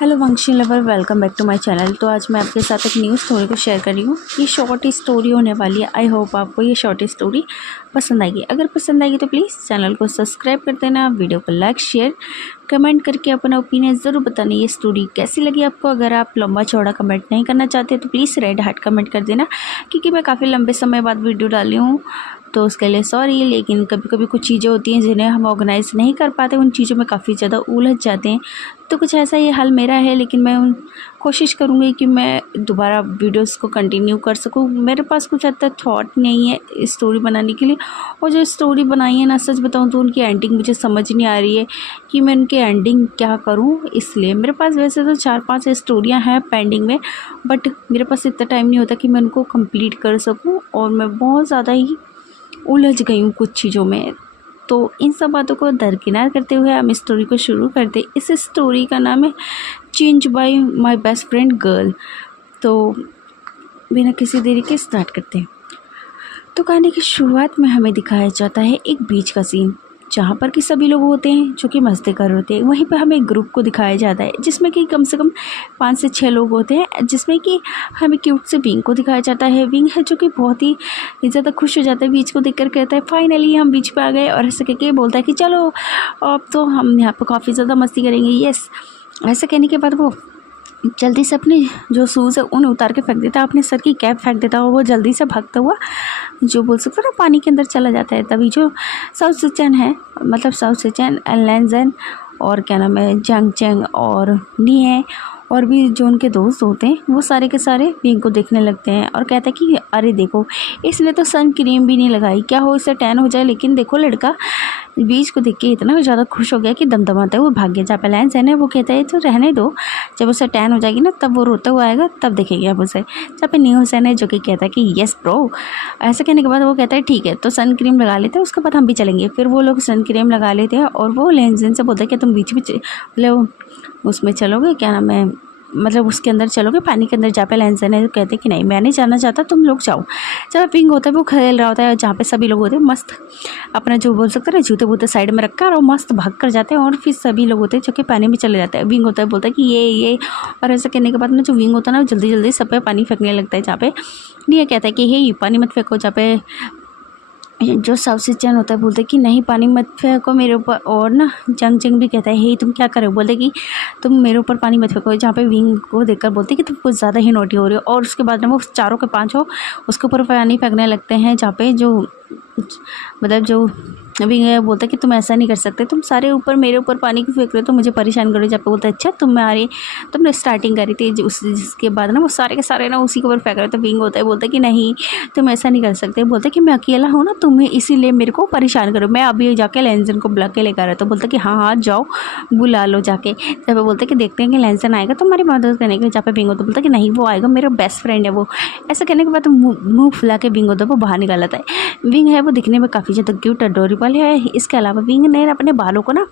Hello Vanshi lover, welcome back to my channel. तो आज मैं आपके साथ एक न्यू स्टोरी को शेयर कर रही हूँ। ये शॉर्ट स्टोरी होने वाली है। आई होप आपको ये शॉर्ट स्टोरी पसंद आएगी। अगर पसंद आएगी तो प्लीज़ चैनल को सब्सक्राइब कर देना, वीडियो को लाइक शेयर कमेंट करके अपना ओपिनियन ज़रूर बताना ये स्टोरी कैसी लगी आपको। अगर आप लंबा चौड़ा कमेंट नहीं करना चाहते तो प्लीज़ रेड हार्ट कमेंट कर देना, क्योंकि मैं काफ़ी लंबे समय बाद वीडियो डाली हूँ तो उसके लिए सॉरी। लेकिन कभी कभी कुछ चीज़ें होती हैं जिन्हें हम ऑर्गेनाइज़ नहीं कर पाते, उन चीज़ों में काफ़ी ज़्यादा उलझ जाते हैं। तो कुछ ऐसा ही हाल मेरा है, लेकिन मैं कोशिश करूँगी कि मैं दोबारा वीडियोस को कंटिन्यू कर सकूँ। मेरे पास कुछ हद तक थॉट नहीं है स्टोरी बनाने के लिए, और जो स्टोरी बनाई है ना, सच बताऊँ तो उनकी एंडिंग मुझे समझ नहीं आ रही है कि मैं उनकी एंडिंग क्या करूँ। इसलिए मेरे पास वैसे तो 4-5 स्टोरियाँ हैं पेंडिंग में, बट मेरे पास इतना टाइम नहीं होता कि मैं उनको कंप्लीट कर सकूँ, और मैं बहुत ज़्यादा ही उलझ गई हूँ कुछ चीज़ों में। तो इन सब बातों को दरकिनार करते हुए हम स्टोरी को शुरू करते। इस स्टोरी का नाम है change bye my best friend girl. तो बिना किसी देरी के स्टार्ट करते हैं। तो कहानी की शुरुआत में हमें दिखाया जाता है एक बीच का सीन, जहाँ पर कि सभी लोग होते हैं जो कि मस्ती कर रहे होते हैं। वहीं पर हमें एक ग्रुप को दिखाया जाता है जिसमें कि कम से कम 5 से 6 लोग होते हैं, जिसमें कि हमें क्यूट से विंग को दिखाया जाता है। विंग है जो कि बहुत ही ज़्यादा खुश हो जाता है बीच को देखकर, कहता है फाइनली हम बीच पे आ गए, और ऐसे कहके बोलता है कि चलो अब तो हम यहाँ पर काफ़ी ज़्यादा मस्ती करेंगे। यस, ऐसा कहने के बाद वो जल्दी से अपने जो शूज़ है उन्हें उतार के फेंक देता है, अपने सर की कैप फेंक देता है, और वो जल्दी से भागता हुआ जो बोल सकते हो ना पानी के अंदर चला जाता है। तभी जो साउथ सेचन है, मतलब साउथ सेचन, एलेंजन और क्या नाम है, जंग चेंग और नी है, और भी जो उनके दोस्त होते हैं वो सारे के सारे विंग को देखने लगते हैं और कहते हैं कि अरे देखो, इसने तो सन क्रीम भी नहीं लगाई, क्या हो इससे टैन हो जाए। लेकिन देखो लड़का बीच को देख के इतना ज़्यादा खुश हो गया कि दमदमाता है वो भाग गया। जहाँ पे एलेंजन है वो कहता है तो रहने दो, जब उसे टैन हो जाएगी ना तब वो रोता हुआ आएगा, तब देखेंगे आप उसे। जहाँ पे न्यू हुसैन है जो कि कहता है कि यस ब्रो। ऐसा कहने के बाद वो कहता है ठीक है तो सन क्रीम लगा लेते हैं, उसके बाद हम भी चलेंगे। फिर वो लोग सन क्रीम लगा लेते हैं, और वो एलेंजन से बोलता है कि तुम बीच में मतलब उसमें चलोगे, क्या नाम है, मतलब उसके अंदर चलोगे पानी के अंदर। जहाँ पे एलेंजन है कहते हैं कि नहीं मैं नहीं जाना चाहता, तुम लोग जाओ। जब विंग होता है वो खेल रहा होता है, जहाँ पे सभी लोग होते हैं मस्त अपना जो बोल सकते हैं जूते वूते साइड में रखकर और मस्त भाग कर जाते हैं, और फिर सभी लोग होते हैं जो कि पानी में चले जाते हैं। विंग होता है बोलता है कि ये और ऐसा कहने के बाद में जो विंग होता है ना वो जल्दी जल्दी सब पे पानी फेंकने लगता है। जहाँ पे नहीं कहता है कि हे पानी मत फेंको, जहाँ पे जो साउथ सेचन होता है बोलते कि नहीं पानी मत फेंको मेरे ऊपर। और ना जंग चेंग भी कहता है हे तुम क्या कर रहे हो, बोलते कि तुम मेरे ऊपर पानी मत फेंको। जहाँ पे विंग को देखकर बोलते कि तुम कुछ ज़्यादा ही नोटी हो रही हो, और उसके बाद ना वो चारों के पाँचों उसके ऊपर पानी फेंकने लगते हैं। जहाँ पे जो मतलब जो विंग है बोलता है कि तुम ऐसा नहीं कर सकते, तुम सारे ऊपर मेरे ऊपर पानी क्यों फेंक रहे हो, तो मुझे परेशान करो। जब पे बोलता है अच्छा तुमने स्टार्टिंग करी थी, जिसके बाद ना वो सारे के सारे ना उसी के ऊपर फेंक रहे। तो विंग होता है बोलता है कि नहीं तुम ऐसा नहीं कर सकते, बोलता है कि मैं अकेला हूँ ना, तुम्हें इसीलिए मेरे को परेशान करो, मैं अभी जाके एलेंजन को बुला के लेकर आ रहा। तो बोलता है कि हाँ जाओ बुला लो जाके। जब पे बोलते हैं कि देखते हैं कि एलेंजन आएगा तो हमारी मदद करने के लिए। जहाँ पे विंग होता है बोलता है कि नहीं वो आएगा, मेरा बेस्ट फ्रेंड है वो। ऐसा कहने के बाद मुँह फुला के विंग होता है वो बाहर निकाल आता है। विंग है वो दिखने में काफ़ी ज़्यादा क्यूट अडोरेबल है। इसके अलावा विंग ने अपने बालों को ना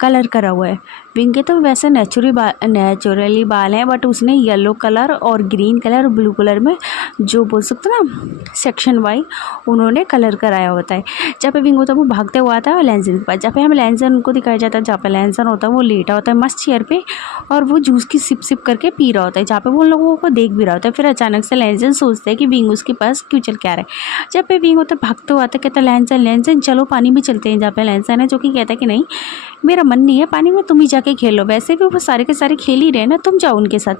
कलर करा हुआ है। विंग के तो वैसे नेचुरली बाल हैं, बट उसने येलो कलर और ग्रीन कलर और ब्लू कलर में जो बोल सकते ना सेक्शन वाइज उन्होंने कलर कराया होता है। जहाँ पे विंग होता है वो भागते हुआ आता है एलेंजन के पास। जहाँ पे हम एलेंजन को दिखाया जाता है, जहाँ पे एलेंजन होता है वो लेटा होता है मस्त चेयर पे, और वो जूस की सिप करके पी रहा होता है, जहाँ पे वो उन लोगों को देख भी रहा होता है। फिर अचानक से एलेंजन सोचता है कि विंग उसके पास क्यों चल के आ रहा है। जहाँ पे विंग होता है भागते हुआ आता है, कहता है एलेंजन चलो पानी में चलते हैं। जहाँ पे एलेंजन है जो कि कहता है कि नहीं मेरा मन नहीं है पानी में, तुम ही जाके खेलो, वैसे भी वो सारे के सारे खेल ही रहे ना, तुम जाओ उनके साथ।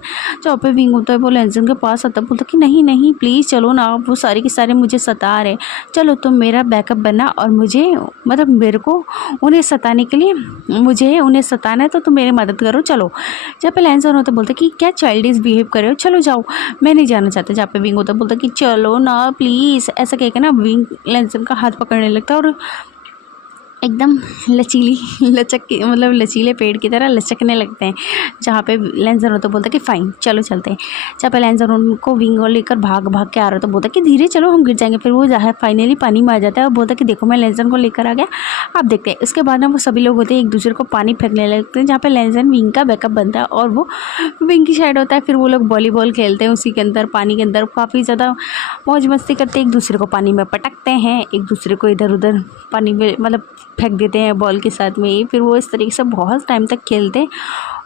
जहाँ पे विंग होता है वो एलेंजन के पास आता है, बोलता कि नहीं प्लीज़ चलो ना, वो सारे के सारे मुझे सता रहे, चलो तुम मेरा बैकअप बनना, और मुझे मतलब मेरे को उन्हें सताने के लिए मुझे उन्हें सताना है तो तुम मेरी मदद करो चलो। जहाँ पे एलेंजन होता है बोलता कि क्या चाइल्डिश बिहेव कर रहे हो, चलो जाओ मैं नहीं जाना चाहता। जहाँ पे विंग होता है बोलता कि चलो ना प्लीज़। ऐसा कहकर ना विंग एलेंजन का हाथ पकड़ने लगता है, और एकदम लचीले पेड़ की तरह लचकने लगते हैं। जहाँ पे एलेंजन होता बोलता कि फ़ाइन चलो चलते हैं। जहाँ पे एलेंजन उनको विंग को लेकर भाग के आ रहा तो बोलता कि धीरे चलो हम गिर जाएंगे। फिर वो जहाँ फाइनली पानी में आ जाता है और बोलता कि देखो मैं एलेंजन को लेकर आ गया, आप देखते हैं। उसके बाद ना वो सभी लोग होते हैं एक दूसरे को पानी फेंकने लगते हैं, जहाँ पे एलेंजन विंग का बैकअप बनता है और वो विंग की साइड होता है। फिर वो लोग वॉलीबॉल खेलते हैं उसी के अंदर, पानी के अंदर काफ़ी ज़्यादा मौज मस्ती करते हैं, एक दूसरे को पानी में पटकते हैं, एक दूसरे को इधर उधर पानी में मतलब फेंक देते हैं बॉल के साथ में ही। फिर वो इस तरीके से बहुत टाइम तक खेलते हैं।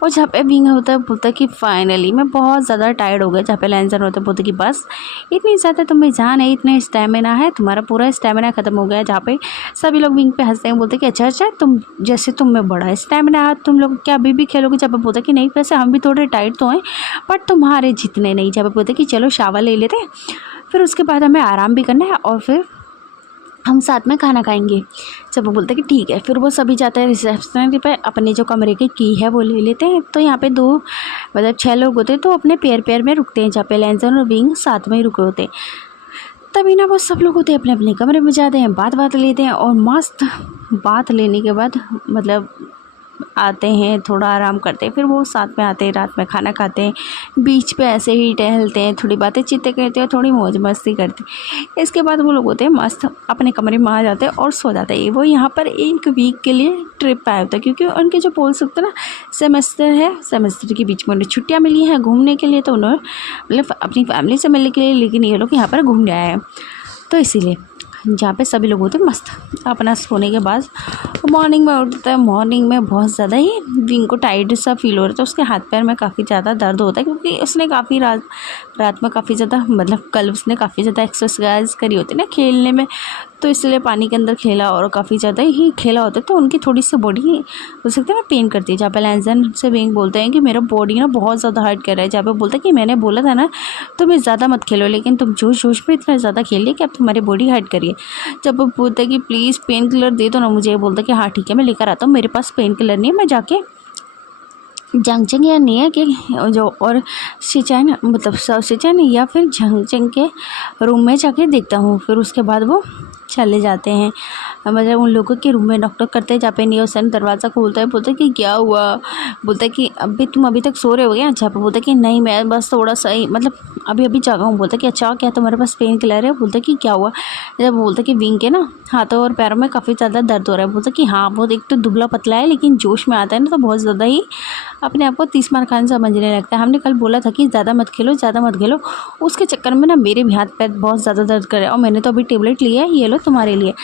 और जहाँ पे विंग होता है बोलता है कि फाइनली मैं बहुत ज़्यादा टायर्ड हो गया। जहाँ पे लैंसर होता है बोलता है कि बस इतनी ज़्यादा तुम्हें जान है, इतना स्टेमिना है, तुम्हारा पूरा स्टेमिना ख़त्म हो गया। जहाँ पे सभी लोग विंग पे हंसते हैं, बोलते हैं कि अच्छा तुम जैसे तुम में बड़ा स्टेमिना है, तुम लोग क्या अभी भी खेलोगे। जहाँ पे बोलता है कि नहीं, वैसे हम भी थोड़े टाइट तो हैं बट तुम्हारे जितने नहीं। जहाँ पे बोलते हैं कि चलो शावर ले लेते हैं, फिर उसके बाद हमें आराम भी करना है और फिर हम साथ में खाना खाएंगे। जब वो बोलते हैं कि ठीक है, फिर वो सभी जाते हैं रिसेप्शन पे, अपने जो कमरे की की है वो ले लेते हैं। तो यहाँ पे 2 मतलब 6 लोग होते हैं, तो अपने पेयर पेयर में रुकते हैं। जहाँ पे लैंसर और विंग साथ में ही रुके होते हैं। तभी ना वो सब लोग होते हैं अपने अपने कमरे में जाते हैं, बात लेते हैं और मस्त बात लेने के बाद मतलब आते हैं, थोड़ा आराम करते हैं। फिर वो साथ में आते हैं, रात में खाना खाते हैं, बीच पे ऐसे ही टहलते हैं, थोड़ी बातें चीतें करते हैं, थोड़ी मौज मस्ती करते हैं। इसके बाद वो लोग होते हैं मस्त अपने कमरे में आ जाते हैं और सो जाते हैं। वो यहाँ पर 1 वीक के लिए ट्रिप आया होता है, क्योंकि उनके जो बोल सकते हैं ना सेमेस्टर है, सेमेस्टर के बीच में उन्हें छुट्टियाँ मिली हैं घूमने के लिए। तो उन्होंने मतलब अपनी फैमिली से मिलने के लिए, लेकिन ये लोग यहाँ पर घूमने आए हैं। तो इसीलिए जहाँ पे सभी लोग होते हैं मस्त अपना सोने के बाद मॉर्निंग में उठता है। मॉर्निंग में बहुत ज़्यादा ही विंग को टाइट सा फील हो रहा था, उसके हाथ पैर में काफ़ी ज़्यादा दर्द होता है, क्योंकि उसने काफ़ी रात में काफ़ी ज़्यादा मतलब कल उसने काफ़ी ज़्यादा एक्सरसाइज करी होती है ना खेलने में, तो इसलिए पानी के अंदर खेला और काफ़ी ज़्यादा ही खेला होता है। तो उनकी थोड़ी सी बॉडी हो सकता है ना पेन करती है। जहाँ पे लैंसर से विंग बोलते हैं कि मेरा बॉडी ना बहुत ज़्यादा हर्ट कर रहा है। जहाँ पे बोलता है कि मैंने बोला था ना तुम्हें ज़्यादा मत खेलो, लेकिन तुम जोश जोश में इतना ज़्यादा खेल लिया कि अब तुम्हारी बॉडी हर्ट करिए। जब वो बोलता है कि प्लीज़ पेन किलर दे दो ना मुझे, बोलता है कि हाँ ठीक है मैं लेकर आता हूँ, मेरे पास पेन किलर नहीं है, मैं जाके जंगचंग या नहीं है कि जो और सिचैन मतलब सिचैन या फिर जंगचंग के रूम में जाके देखता हूँ। फिर उसके बाद वो चले जाते हैं, मतलब उन लोगों के रूम में नॉक करते हैं। जहाँ पे नियोसन दरवाज़ा खोलता है, बोलता है कि क्या हुआ, बोलता है कि तुम अभी तक सो रहे हो क्या। जहाँ पे बोलता है कि नहीं मैं बस थोड़ा सा ही मतलब अभी जागा हूँ। बोलता है कि अच्छा क्या तुम्हारे पास पेन किलर है। बोलता है कि क्या हुआ। जब बोलता है कि विंग के ना हाथों और पैरों में काफ़ी ज़्यादा दर्द हो रहा है। बोलता है कि हाँ बहुत एक तो दुबला पतला है, लेकिन जोश में आता है ना तो बहुत ज़्यादा ही अपने आप को 30 मार खान समझने लगता है। हमने कल बोला था कि ज़्यादा मत खेलो, उसके चक्कर में ना मेरे भी हाथ पैर बहुत ज़्यादा दर्द कर रहे हैं और मैंने तो अभी टेबलेट लिया है, ये लो तुम्हारे लिए।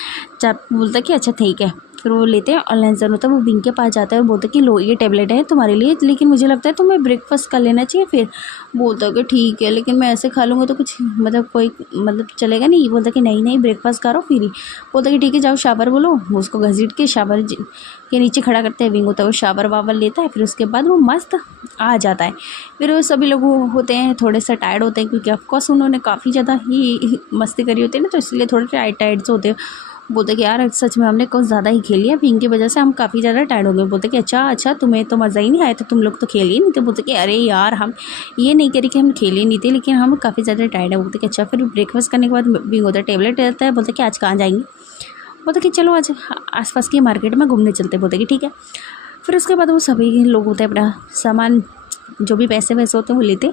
जब बोलता है कि अच्छा ठीक है, फिर वो लेते हैं और लैंसर होता है वो विंग के पास जाता है और बोलता है कि लो ये टेबलेट है तुम्हारे लिए, लेकिन मुझे लगता है तुम्हें ब्रेकफास्ट कर लेना चाहिए। फिर बोलता है कि ठीक है, लेकिन मैं ऐसे खा लूँगा तो कुछ मतलब कोई मतलब चलेगा नहीं। बोलता है कि नहीं ब्रेकफास्ट करो फिर ही। बोलता है कि ठीक है जाओ शावर बोलो, उसको घसीट के शावर के नीचे खड़ा करते हैं। विंग होता है वो शावर वावर लेता है, फिर उसके बाद वो मस्त आ जाता है। फिर वो सभी लोग होते हैं थोड़े से टायर्ड होते हैं, क्योंकि ऑफकोर्स उन्होंने काफ़ी ज़्यादा ही मस्ती करी होती है ना, तो इसलिए थोड़े टायर्ड से होते हैं। बोलते कि यार सच में हमने कुछ ज़्यादा ही खेल लिया, विंग की वजह से हम काफ़ी ज़्यादा टायर्ड हो गए। बोलते कि अच्छा तुम्हें तो मज़ा ही नहीं आया था, तुम लोग तो खेल ही नहीं थे। बोलते कि अरे यार हम ये नहीं करी कि हम खेल ही नहीं थे, लेकिन हम काफ़ी ज़्यादा टायर्ड है। बोलते कि अच्छा फिर ब्रेकफास्ट करने के बाद विंग होता है टेबलेट रहता है। बोलते कि आज कहाँ जाएंगे। बोलते कि चलो आज आसपास की मार्केट में घूमने चलते। बोलते कि ठीक है। फिर उसके बाद वो सभी लोग होते हैं अपना सामान जो भी पैसे वैसे होते हैं वो लेते,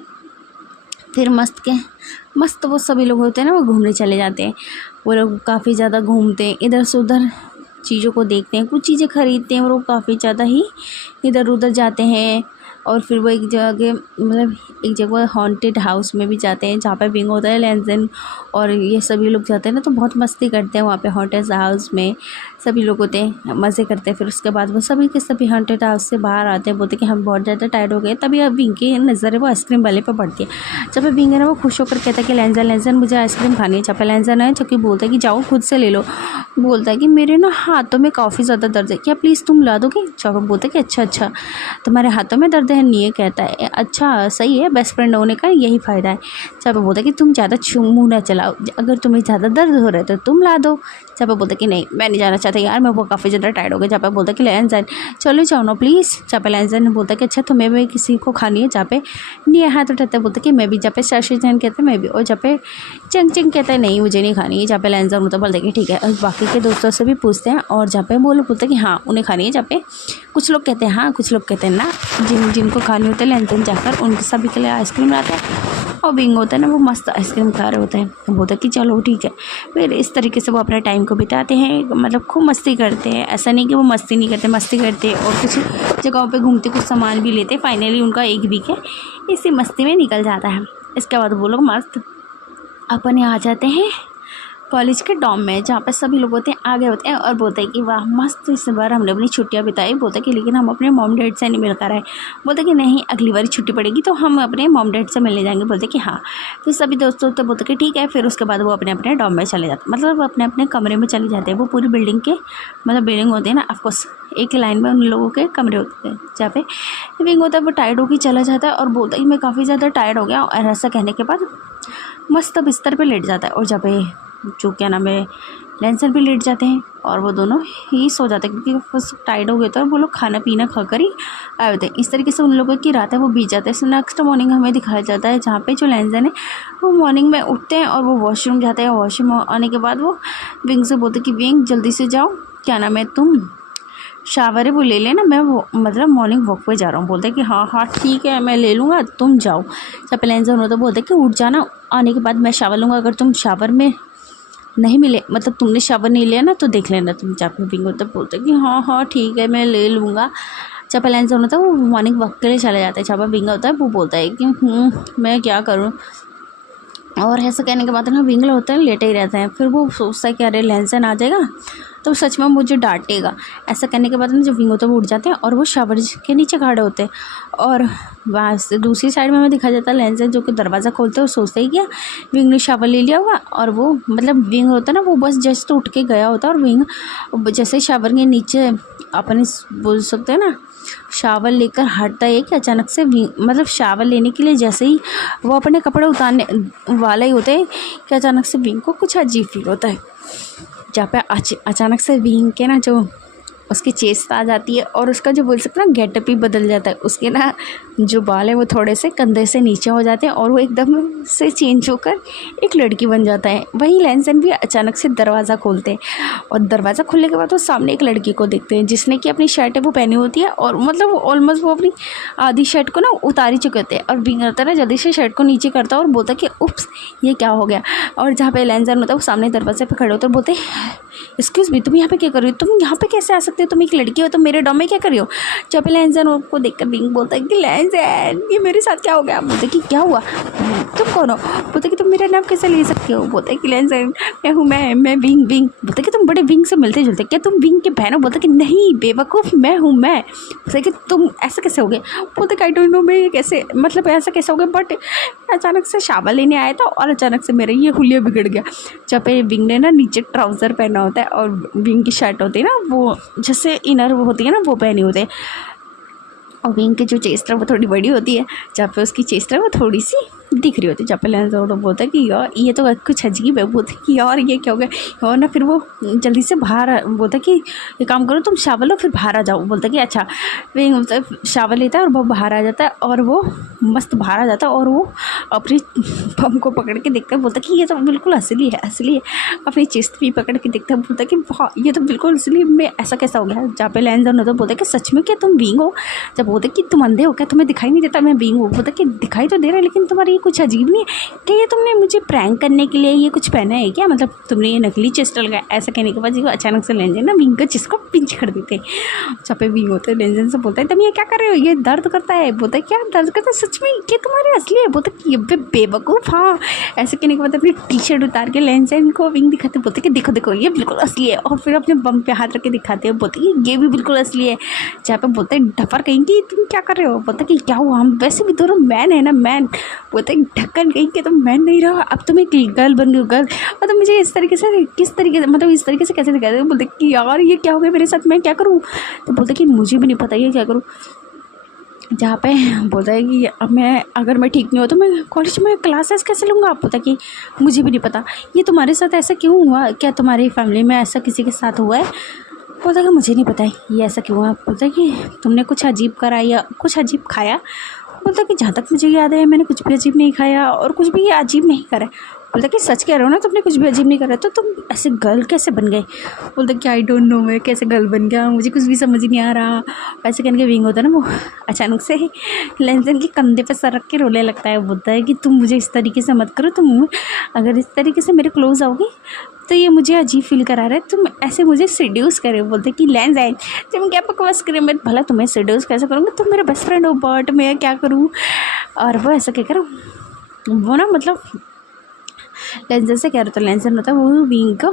फिर मस्त वो सभी लोग होते हैं ना वो घूमने चले जाते हैं। वो लोग काफ़ी ज़्यादा घूमते हैं, इधर से उधर चीज़ों को देखते हैं, कुछ चीज़ें खरीदते हैं और वो काफ़ी ज़्यादा ही इधर उधर जाते हैं। और फिर वो एक जगह हॉन्टेड हाउस में भी जाते हैं, जहाँ पे विंग होता है लैंसन और ये सभी लोग जाते हैं ना, तो बहुत मस्ती करते हैं वहाँ पे हॉन्टेड हाउस में। सभी लोग होते हैं मज़े करते हैं। फिर उसके बाद वो सभी के सभी हॉन्टेड हाउस से बाहर आते हैं, बोलते कि हम बहुत ज़्यादा टायर्ड हो गए। तभी अब विंग की नज़र है वो आइसक्रीम वाले पे पड़ती है। जब विंग है ना वो खुश होकर कहता है कि लैंसन मुझे आइसक्रीम खानी है। जब लैंसन है जो कि बोलता है कि जाओ खुद से ले लो। बोलता है कि मेरे ना हाथों में काफ़ी ज़्यादा दर्द है, क्या प्लीज़ तुम ला दोगे। जब बोलता है कि अच्छा तुम्हारे हाथों में दर्द है। नहीं कहता है अच्छा सही है, बेस्ट फ्रेंड होने का यही फ़ायदा है। जब बोलता है कि तुम ज़्यादा मुँह ना चलाओ, अगर तुम्हें ज़्यादा दर्द हो रहा है तो तुम ला दो। जब बोलता कि नहीं मैं नहीं जाना चाहता यार, मैं वो काफ़ी ज़्यादा टायर्ड हो गया। जहाँ पे बोलता कि लैंसन चलो जाओ ना प्लीज़। जहाँ पे लैंसन बोलता कि अच्छा तुम्हें भी किसी को खानी है। जहाँ पे नहीं हाथ उठाता है, बोलता कि मैं भी। जहाँ पे शाशीजन कहते हैं मैं भी। और जहाँ पे चंग कहता है नहीं मुझे नहीं खानी है। जहाँ पे लैंसन होता बोलता कि ठीक है। और बाकी के दोस्तों से भी पूछते हैं और जहाँ पे वो लोग बोलते कि हाँ उन्हें खानी है। जहाँ पे कुछ लोग कहते हैं हाँ, कुछ लोग कहते हैं ना। जिनको खानी होती है लैंसन जाकर उनके सभी के लिए आइसक्रीम लाते हैं और विंग होता है ना वो मस्त आइसक्रीम खा रहे होते हैं। बोलता कि चलो ठीक है। फिर इस तरीके से वो अपना टाइम को बिताते हैं, मतलब खूब मस्ती करते हैं। ऐसा नहीं कि वो मस्ती नहीं करते, मस्ती करते और कुछ जगहों पे घूमते, कुछ सामान भी लेते। फाइनली उनका 1 वीक है इसी मस्ती में निकल जाता है। इसके बाद वो लोग मस्त अपने आ जाते हैं कॉलेज के डॉर्म में, जहाँ पे सभी लोग होते हैं आगे होते हैं और बोलते हैं कि वाह मस्त इस बार हमने अपनी छुट्टियाँ बिताई। बोलते हैं कि लेकिन हम अपने मॉम डैड से नहीं मिल कर आए। बोलते कि नहीं अगली बार छुट्टी पड़ेगी तो हम अपने मॉम डैड से मिलने जाएंगे। बोलते कि हाँ। फिर सभी दोस्तों तो बोलते कि ठीक है। फिर उसके बाद वो अपने अपने डॉर्म में चले जाते, मतलब अपने अपने कमरे में चले जाते हैं। वो पूरी बिल्डिंग के मतलब बिल्डिंग होती है ना, ऑफकोर्स एक लाइन में उन लोगों के कमरे होते हैं जहाँ पे विंग होता है। वो टायर्ड होकर चला जाता है और बोलता है मैं काफ़ी ज़्यादा टायर्ड हो गया। और ऐसा कहने के बाद मस्त बिस्तर पे लेट जाता है। और जहाँ पे जो क्या नाम है लैंसन भी लेट जाते हैं और वो दोनों ही सो जाते हैं क्योंकि फर्स्ट टायर्ड हो गए थे और वो लोग खाना पीना खाकर ही आए होते हैं। इस तरीके से उन लोगों की रात है वो बीत जाता है। सो नेक्स्ट मॉर्निंग हमें दिखाया जाता है जहाँ पे जो लैंसन है वो मॉर्निंग में उठते हैं और वो वॉशरूम जाते हैं। वॉशरूम आने के बाद वो विंग से बोलते कि विंग जल्दी से जाओ, क्या नाम है तुम शावर है वो ले लेना, मैं वो मतलब मॉर्निंग वॉक पे जा रहा हूँ। बोलते हैं कि हाँ हाँ ठीक है मैं ले लूँगा, तुम जाओ। जब लैंसन होता बोलते हैं कि उठ जाना, आने के बाद मैं शावर लूँगा। अगर तुम शावर में नहीं मिले, मतलब तुमने शावर नहीं लिया ना तो देख लेना तुम। जब विंग होता बोलते कि हाँ हाँ ठीक है मैं ले लूँगा। जब लैंसन होता है वो मॉर्निंग वॉक के लिए चला जाता है। जब विंग होता है वो बोलता है कि मैं क्या करूँ। और ऐसा कहने के बाद ना विंगल होता है लेटे ही रहता है। फिर वो सोचता है कि अरे लैंसन आ जाएगा तो सच में मुझे डांटेगा। ऐसा कहने के बाद ना जो विंग होता है वो उठ जाते हैं और वो शावर के नीचे खड़े होते हैं। और वहाँ से दूसरी साइड में हमें दिखा जाता है लैंसन जो कि दरवाज़ा खोलते हैं और सोचते हैं कि विंग ने शावर ले लिया होगा। और वो मतलब विंग होता है ना वो बस जस्ट उठ के गया होता है और विंग जैसे शावर के नीचे अपने बोल सकते हैं ना शावर लेकर हटता है कि अचानक से मतलब शावर लेने के लिए जैसे ही वो अपने कपड़े उतारने वाला ही होते हैं कि अचानक से विंग को कुछ अजीब फील होता है। जहाँ पे अचानक से विंग के ना जो उसकी चेस्ट आ जाती है और उसका जो बोल सकते हैं ना गेटअप ही बदल जाता है। उसके ना जो बाल है वो थोड़े से कंधे से नीचे हो जाते हैं और वो एकदम से चेंज होकर एक लड़की बन जाता है। वहीं लैंसन भी अचानक से दरवाज़ा खोलते हैं और दरवाज़ा खुलने के बाद वो सामने एक लड़की को देखते हैं जिसने कि अपनी शर्ट है वो पहनी होती है और मतलब ऑलमोस्ट वो अपनी आधी शर्ट को ना उतार ही चुके होते हैं। और विंग होता है ना जल्दी से शर्ट को नीचे करता है और बोलता है कि उप्स ये क्या हो गया। और जहाँ पे लैंसन होता है वो सामने दरवाजे पर खड़े होते हैं, बोलते एक्सक्यूज़ मी तुम यहाँ पे क्या कर रही हो, तुम यहाँ पे कैसे आ सकते हो, तुम एक लड़की हो, तुम मेरे डॉम में क्या कर रही हो। जब लैंसन को देखकर विंग बोलता है कि लैंसन ये मेरे साथ क्या हो गया। बोलते कि क्या हुआ, तुम कौन हो। बोलते कि तुम मेरा नाम कैसे ले सकते हो। बोलते कि लैंसन मैं हूँ मैं विंग। बोलते कि तुम बड़े विंग से मिलते जुलते, क्या तुम विंग के बहन हो। बोलते कि नहीं बेवकूफ़ मैं हूँ मैं। बोलते कि तुम ऐसा कैसे हो गए। बोलते कि आई डोंट नो मैं कैसे मतलब ऐसा कैसे हो गया, बट अचानक से शावर लेने आया था और अचानक से मेरा ये हुलिया बिगड़ गया। जब विंग ने ना नीचे ट्राउज़र पहना होता है और विंग की शर्ट होती है ना वो जैसे इनर वो होती है ना वो पहनी होती है और विंग की जो चेस्ट है वो थोड़ी बड़ी होती है। जहाँ पे उसकी चेस्ट है वो थोड़ी सी दिख रही होती है। जहाँ पे लैंसन बोलता है कि यार ये तो कुछ अजीब है। बोलते कि यार ये क्या हो गया। और ना फिर वो जल्दी से बाहर बोलता कि ये काम करो तुम शावर लो फिर बाहर आ जाओ। बोलता कि अच्छा। विंग शावर लेता है और वो बाहर आ जाता है और वो मस्त बाहर आ जाता है और वो अपनी बम को पकड़ के देखता है। बोलता कि ये तो बिल्कुल असली है असली है। अपनी चेस्ट भी पकड़ के देखता है। बोलता कि ये तो बिल्कुल असली में ऐसा कैसा हो गया। जहाँ पे लैंसन होता है बोलता कि सच में क्या तुम विंग हो। जब बोलते कि तुम अंधे हो क्या, तुम्हें दिखाई नहीं देता मैं विंग हूँ। बोलता कि दिखाई तो दे रहा है लेकिन तुम्हारी कुछ अजीब नहीं है क्या, ये तुमने मुझे प्रैंक करने के लिए ये कुछ पहना है क्या, मतलब तुमने ये नकली चेस्ट लगाया। ऐसा कहने के बाद वो अचानक से लैंसन ना विंग का चेस्ट को पिंच कर देते हैं। जहाँ पे विंग होते हैं लैंसन से बोलता है तुम ये क्या कर रहे हो, ये दर्द करता है। बोलता है क्या दर्द करता है, सच में ये तुम्हारे असली है। बोलता कि ये बेवकूफ़ हाँ। ऐसे कहने के बाद अपनी टी शर्ट उतार के लैंसन को विंग दिखाते, बोलते कि देखो देखो ये बिल्कुल असली है। और फिर अपने बम पे हाथ रख के दिखाते हैं, बोलते कि ये भी बिल्कुल असली है। जहाँ पे बोलते हैं डफर कहेंगे तुम क्या कर रहे हो। बोलता कि क्या हुआ, हम वैसे भी दोनों मैन है ना मैन। बोलते ढक्कन कहीं के तुम मैन नहीं रहो, अब तुम एक गर्ल बन गई गर्ल। मतलब मुझे इस तरीके से किस तरीके से मतलब इस तरीके से कैसे दिखाते हैं। बोलते कि यार ये क्या हो गया मेरे साथ, मैं क्या करूँ। तो बोलते कि मुझे भी नहीं पता ये क्या करूँ। जहाँ पे बोलता है कि अब अगर मैं ठीक नहीं हो तो मैं कॉलेज में क्लासेस कैसे लूँगा। आप बोलता कि मुझे भी नहीं पता ये तुम्हारे साथ ऐसा क्यों हुआ, क्या तुम्हारी फैमिली में ऐसा किसी के साथ हुआ है। बोलता कि मुझे नहीं पता है ये ऐसा क्यों हुआ। बोलता कि तुमने कुछ अजीब करा या कुछ अजीब खाया। बोलता कि जहाँ तक मुझे याद है मैंने कुछ भी अजीब नहीं खाया और कुछ भी अजीब नहीं करा। बोलता कि सच कह रहे हो ना तुमने कुछ भी अजीब नहीं करा, तो तुम ऐसे गर्ल कैसे बन गए। बोलता कि आई डोंट नो मैं कैसे गर्ल बन गया, मुझे कुछ भी समझ नहीं आ रहा। ऐसे कहने के विंग होता है ना वो अचानक से लैंसन के कंधे पे सर रख के रोने लगता है। बोलता है कि तुम मुझे इस तरीके से मत करो, तुम अगर इस तरीके से मेरे क्लोज आओगे तो ये मुझे अजीब फील करा रहा है, तुम ऐसे मुझे सीड्यूस करे। बोलते कि लैंसन तुम क्या बकवास करे, मैं भला तुम्हें सीड्यूस कैसे करूँगी, तुम मेरा बेस्ट फ्रेंड हो बट मैं क्या करूँ। और वो ऐसा क्या करूँ वो ना मतलब लेंजन से कह रहा था। लेंजन होता है वो विंग को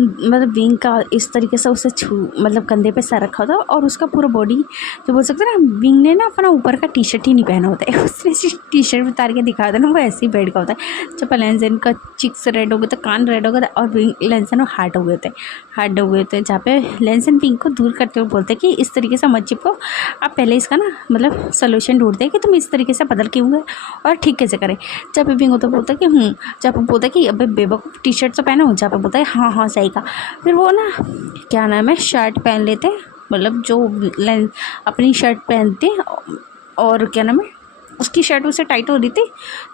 मतलब विंग का इस तरीके से उसे मतलब कंधे पे सर रखा होता है और उसका पूरा बॉडी जो बोल सकते हैं ना, विंग ने ना अपना ऊपर का टी शर्ट ही नहीं पहना होता है, उसने टी शर्ट उतार के दिखा होता है ना, वो ऐसे ही बेड का होता है। जब लेंजन का चिक्स रेड हो गया था, कान रेड हो गया था और विंग लेंजन हार्ट हो गए थे, जहाँ पे लेंजन विंग को दूर करते हुए बोलते हैं कि इस तरीके से मत चिपको, आप पहले इसका ना मतलब सोल्यूशन ढूंढते हैं कि तुम इस तरीके से बदल क्यों हुए और ठीक कैसे करें। जहाँ पे विंग होता बोलता है कि जहाँ पे बोलता है कि अबे बेवकूफ़ टी शर्ट तो पहना हो, जहाँ पे बोलता है हाँ हाँ सही का। फिर वो ना क्या नाम है शर्ट पहन लेते हैं, मतलब जो अपनी शर्ट पहनते और क्या नाम है उसकी शर्ट उसे टाइट हो रही थी,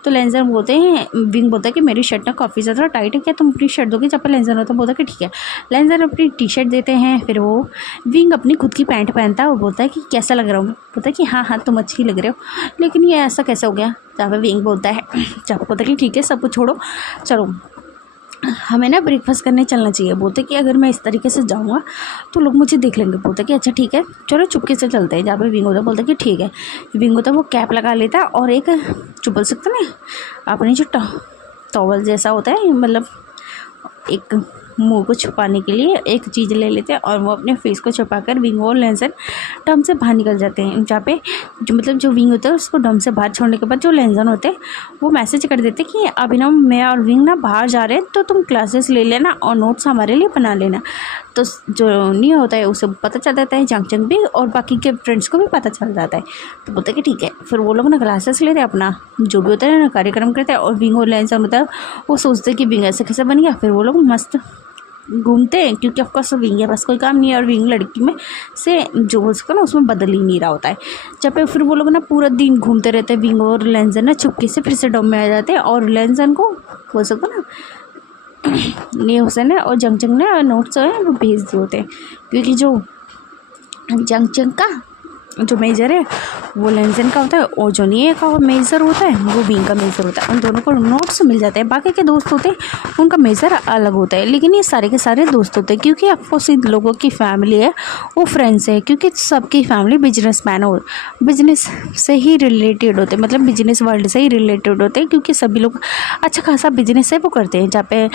तो लेंजर बोलते हैं, विंग बोलता है कि मेरी शर्ट ना काफ़ी ज़्यादा टाइट है, क्या तुम अपनी शर्ट दोगे। जब पर लेंजर होता बोलता है कि ठीक है। लेंजर अपनी टी शर्ट देते हैं, फिर वो विंग अपनी खुद की पैंट पहनता है और बोलता है कि कैसा लग रहा हूँ। बोलता है कि हाँ हाँ तुम अच्छी लग रहे हो, लेकिन ये ऐसा कैसे हो गया। जहाँ पर विंग बोलता है, जहाँ पर बोलता है कि ठीक है सब कुछ छोड़ो, चलो हमें ना ब्रेकफास्ट करने चलना चाहिए। बोलते कि अगर मैं इस तरीके से जाऊँगा तो लोग मुझे देख लेंगे। बोलते कि अच्छा ठीक है चलो चुपके से चलते हैं। जहाँ पे विंग होता बोलता कि ठीक है। विंग होता वो कैप लगा लेता है और एक जो बोल सकते ना अपनी जो टॉवल जैसा होता है, मतलब एक मुंह को छुपाने के लिए एक चीज़ ले लेते हैं और वो अपने फेस को छुपाकर विंग और लेंजर डम से बाहर निकल जाते हैं। जहाँ पे जो मतलब जो विंग होता है उसको डम से बाहर छोड़ने के बाद जो लेंजर होते हैं वो मैसेज कर देते हैं कि अभिनव मैं और विंग ना बाहर जा रहे हैं, तो तुम क्लासेस ले लेना और नोट्स हमारे लिए बना लेना। तो जो नहीं होता है उसे पता चल जाता है, जंग भी और बाकी के फ्रेंड्स को भी पता चल जाता है। तो बोलते कि ठीक है। फिर वो लोग ना क्लासेस लेते हैं, अपना जो भी होता है ना कार्यक्रम करते हैं और विंग और लेंजर होता है वो सोचते हैं कि विंग ऐसे कैसे बन गया। फिर वो लोग मस्त घूमते हैं क्योंकि ऑफकोर्स विंग है बस कोई काम नहीं है और विंग लड़की में से जो हो सका ना उसमें बदल ही नहीं रहा होता है। जब पे फिर वो लोग ना पूरा दिन घूमते रहते हैं, विंग और लेंजर ना चुपके से फिर से डॉम में आ जाते हैं और लेंजर को हो सको ना ने हुसैन है और जंग ने नोट्स है वो भेज दिए होते हैं, क्योंकि जो जंग का जो मेजर है वो लेंजन का होता है और जो नहीं का मेजर होता है वो विंग का मेजर होता है। उन दोनों को नोट्स मिल जाते हैं। बाकी के दोस्त होते हैं उनका मेजर अलग होता है, लेकिन ये सारे के सारे दोस्त होते हैं क्योंकि ऑफकोर्स इन लोगों की फैमिली है वो फ्रेंड्स है, क्योंकि सबकी फैमिली बिजनेसमैन हो बिजनेस से ही रिलेटेड होते हैं, मतलब बिजनेस वर्ल्ड से ही रिलेटेड होते हैं, क्योंकि सभी लोग अच्छा खासा बिजनेस है वो करते हैं। जहाँ पे